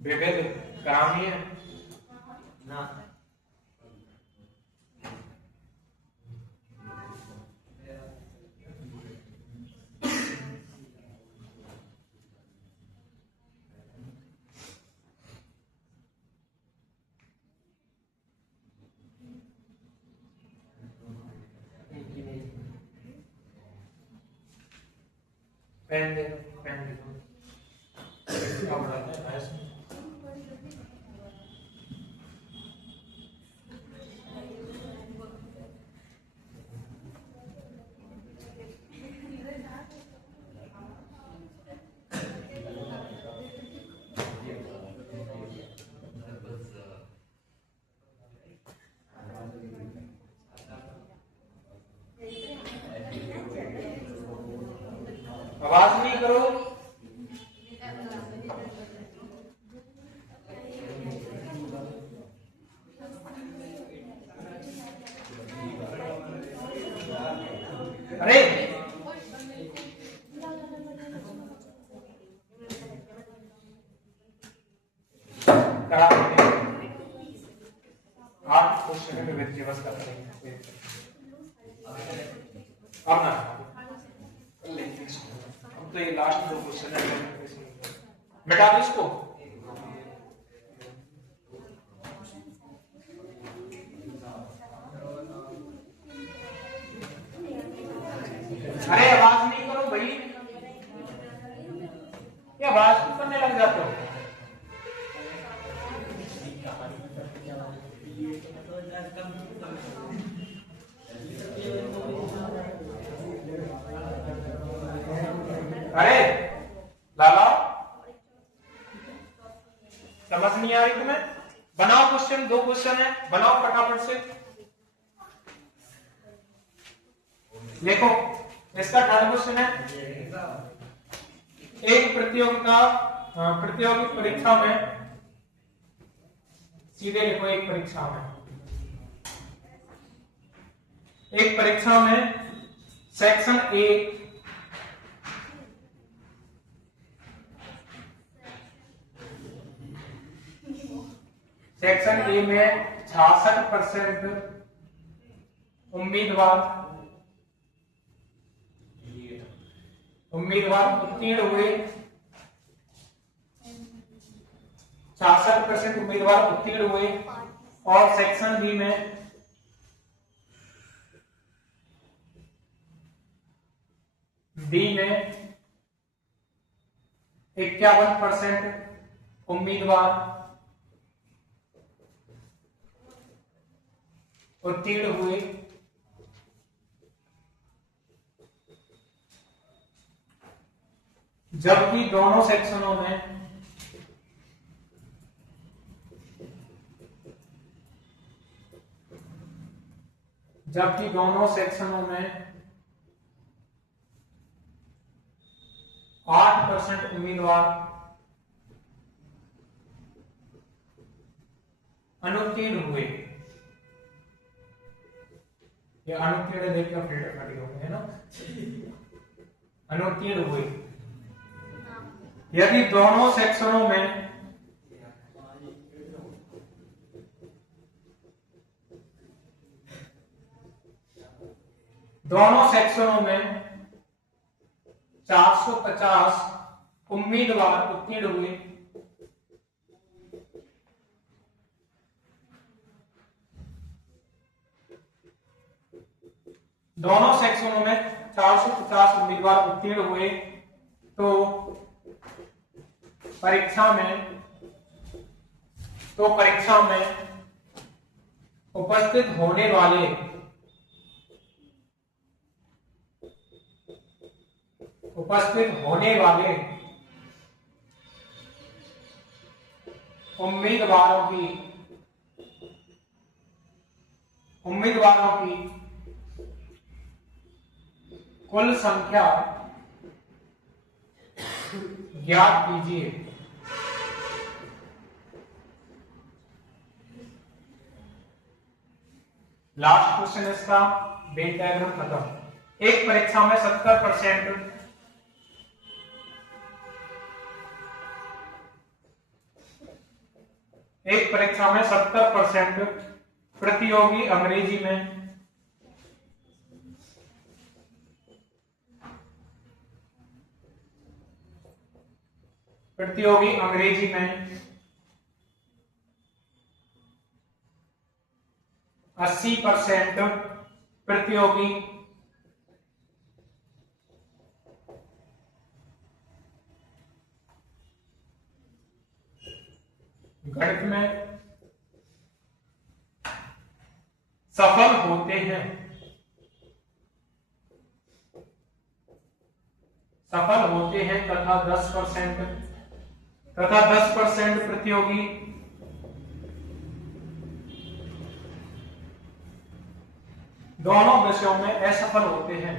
विविध ग्रामीण ना पेन दे दो, पेन दे दो। क्या बोला है इसमें? आवाज नहीं करो। अरे कड़ा आप कुछ सेकंड में बच्चे बस कर रहे हैं। अब ना अब तो ये लास्ट दो क्वेश्चन है, बेटा दो इसको। अरे आवाज नहीं करो भाई, ये आवाज क्यों करने लग जाते हो? अरे लाला समझ नहीं आ रही तुम्हें? बनाओ क्वेश्चन, दो क्वेश्चन है, बनाओ फटाफट से। देखो इसका थर्ड क्वेश्चन है, एक प्रतियोगी परीक्षा में, सीधे लिखो एक परीक्षा में सेक्शन ए में 66% उम्मीदवार उत्तीर्ण हुए, 66% उम्मीदवार उत्तीर्ण हुए। और सेक्शन बी में 51% उम्मीदवार उत्तीर्ण हुए जबकि दोनों सेक्शनों में जबकि दोनों सेक्शनों में 8% उम्मीदवार अनुत्तीर्ण हुए। ये अनुत्तीर्ण देखकर फिल्टर खड़ी हो गए है ना। अनुत्तीर्ण हुए यदि दोनों सेक्शनों में दोनों सेक्शनों में 450 उम्मीदवार उत्तीर्ण हुए, दोनों सेक्शनों में 450 उम्मीदवार उत्तीर्ण हुए तो परीक्षा में उपस्थित होने वाले उम्मीदवारों की कुल संख्या ज्ञात कीजिए। लास्ट क्वेश्चन इसका वेन डायग्राम खत्म। एक परीक्षा में 70% प्रतियोगी अंग्रेजी में प्रतियोगी अंग्रेजी में 80% प्रतियोगी गणित में सफल होते हैं, तथा 10% प्रतियोगी दोनों विषयों में असफल होते हैं।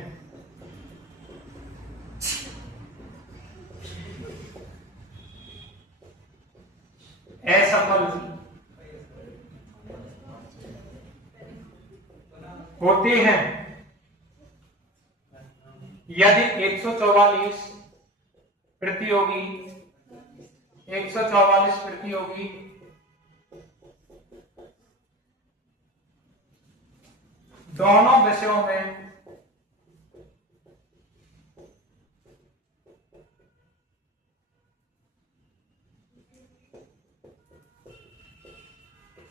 असफल होते हैं यदि 144 प्रतियोगी दोनों विषयों में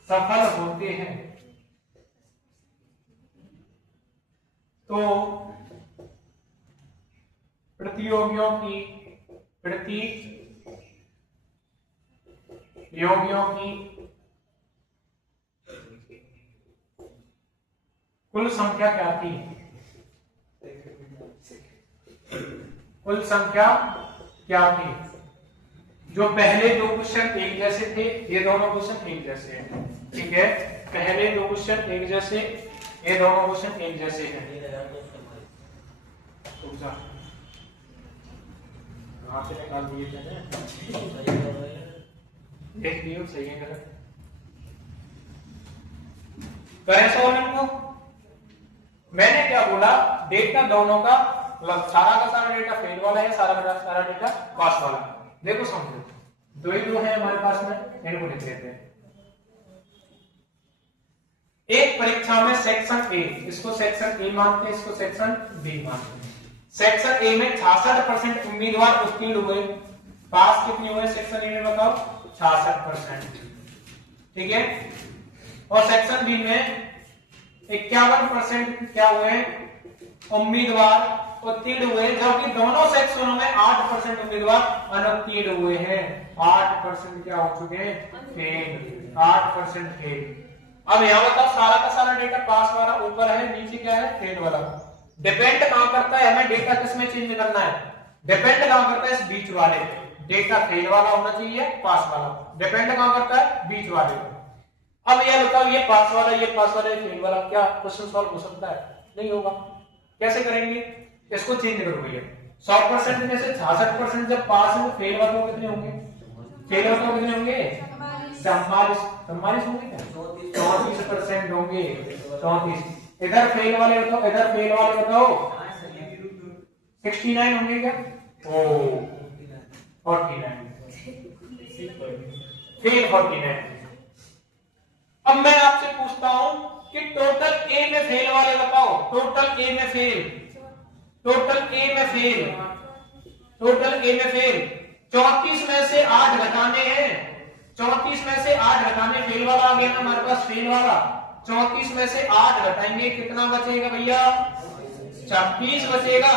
सफल होते हैं तो प्रतियोगियों की कुल संख्या क्या थी? जो पहले दो क्वेश्चन एक जैसे थे, ये दोनों क्वेश्चन एक जैसे हैं। ठीक है, पहले दो क्वेश्चन एक जैसे, ये दोनों क्वेश्चन एक जैसे हैं। हाथ से निकाल दिए थे, देख लियो सही है गलत। करें सवाल इनको। मैंने क्या बोला, डेटा दोनों का सारा डेटा फेल वाला है, सारा डेटा पास वाला। देखो समझो, दो ही दो है हमारे पास में, इनको लिख लेते हैं। एक परीक्षा में सेक्शन ए, इसको सेक्शन ए मानते हैं, इसको सेक्शन बी मानते हैं। सेक्शन ए में 66% उम्मीदवार उत्तीर्ण हुए, पास कितने हुए सेक्शन ए में बताओ? 66%। ठीक है, और सेक्शन बी में 51% क्या हुए उम्मीदवार उत्तीर्ण हुए, जबकि दोनों सेक्शनों में 8% उम्मीदवार अनुत्तीर्ण हुए हैं। 8% क्या हो चुके हैं? फेल। 8% फेल। अब यहां बताओ, सारा का सारा डेटा पास वाला ऊपर है, नीचे क्या है? फेल वाला। डिपेंड कहां करता है, हमें डेटा किसमें चेंज करना है? डिपेंड कहां करता है? इस बीच वाले डेटा फेल वाला होना चाहिए, पास वाला। डिपेंड कहां करता है? बीच वाले। अब ये बताओ, ये पास वाला, ये पास वाला, ये फेल वाला, क्या क्वेश्चन सॉल्व हो सकता है? नहीं होगा। कैसे करेंगे? इसको चेंज करो भैया। 100% में से 66% जब पास है तो फेल बताओ कितने होंगे? फेल बताओ कितने होंगे? 44 होंगे क्या? 34% होंगे। 34। इधर फेल वाले बताओ, इधर फेल वाले बताओ 69 होंगे क्या? ओ 49 फेल 49। अब मैं आपसे पूछता हूं कि टोटल ए में फेल वाले बताओ। टोटल ए में फेल, टोटल ए में फेल, टोटल ए में फेल 34 में से 8 घटाने हैं। 34 में से 8 घटाने, फेल वाला आ गया ना हमारे पास, फेल वाला। 34 में से 8 घटाएंगे, कितना बचेगा भैया? 26 बचेगा।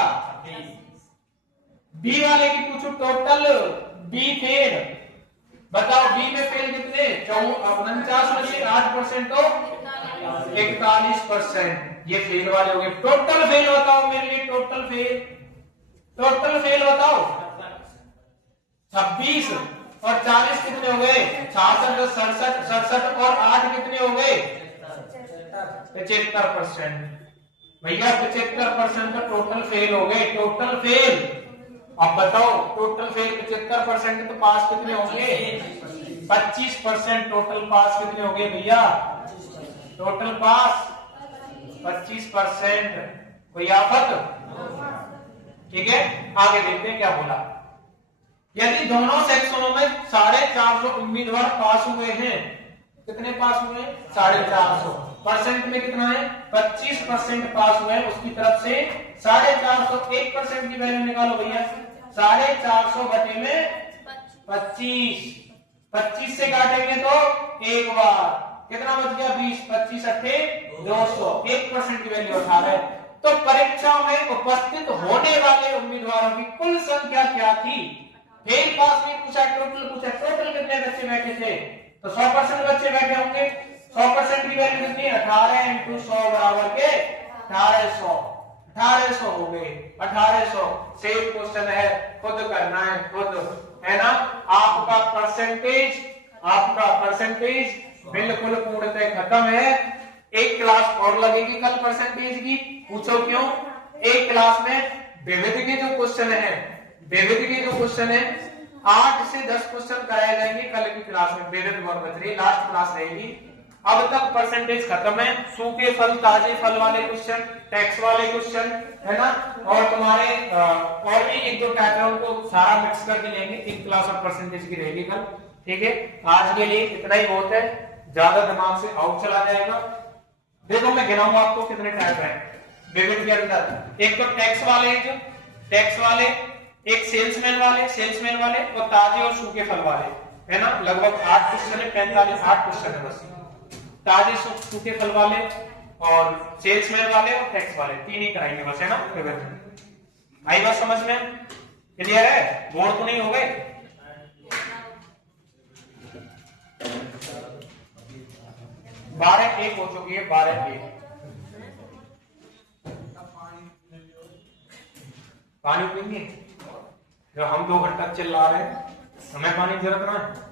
बी वाले की पूछो, टोटल बी फेल बताओ। बी में फेल कितने? 49 में से 8% तो 41%। ये फेल वाले हो गए। टोटल फेल बताओ मेरे लिए, टोटल फेल, टोटल फेल बताओ। 26 और 40 कितने हो गए? 66, 67 और 8 कितने हो गए? 75%। भैया 75% का टोटल फेल हो गए, टोटल फेल। अब बताओ, टोटल फेल 75% तो पास कितने होंगे? 25%। टोटल पास कितने हो गए भैया? टोटल पास 25%। कोई आफत? ठीक है, आगे देखते हैं क्या बोला। यदि दोनों सेक्शनों में 450 उम्मीदवार पास हुए हैं, कितने पास हुए? 450। परसेंट में कितना है? 25% पास हुए हैं, उसकी तरफ से 450 1% की वैल्यू निकालो भैया। 450 बटे में 25 से काटेंगे तो एक बार, कितना बच गया? 20। 25 अट्ठे 200, 1% की वैल्यू 18 है। तो परीक्षा में उपस्थित होने वाले उम्मीदवारों की कुल संख्या क्या थी? फेल पास में पूछा, टोटल पूछा। टोटल कितने बच्चे बैठे थे? तो 100% बच्चे बैठे होंगे। 100% की वैल्यू कितनी? 18 × 100 बराबर के 1800। 1800 हो गए। 1800 सेम क्वेश्चन है, खुद करना है, खुद है ना। आपका परसेंटेज बिल्कुल पूर्णतः खत्म है। एक क्लास और लगेगी कल परसेंटेज की। पूछो क्यों? एक क्लास में विविध के जो क्वेश्चन है, विविध के जो क्वेश्चन है 8 से 10 क्वेश्चन कराए जाएंगे कल की क्लास में। विविध बहुत बच रही, लास्ट क्लास रहेगी। अब तक परसेंटेज खत्म है। सूखे फल, ताजे फल वाले क्वेश्चन, टैक्स वाले क्वेश्चन, है ना। और तुम्हारे और भी एक दो टाइप है, उनको सारा मिक्स करके लेंगे। एक क्लास ऑफ परसेंटेज की रहेगी कल। ठीक है, आज के लिए इतना ही बहुत है, ज्यादा दिमाग से आउट चला जाएगा। देखो मैं गिनाऊंगा आपको कितने टाइप है विविध के अंदर। एक तो टैक्स वाले, जो टैक्स वाले, एक सेल्समैन वाले और ताजे और सूखे फल वाले, है ना। लगभग 8 क्वेश्चन है, 45 8 क्वेश्चन है बस। ताजे सूखे फल वाले और सेल्समैन वाले और टैक्स वाले, 3 ही कराएंगे बस, है ना। आई बात समझ में? क्लियर है? बोर्ड तो नहीं हो गए? 12-1 हो चुकी है, 12-1। पानी पीएंगे? जो हम 2 घंटा चिल्ला रहे हैं, हमें पानी की जरूरत ना है।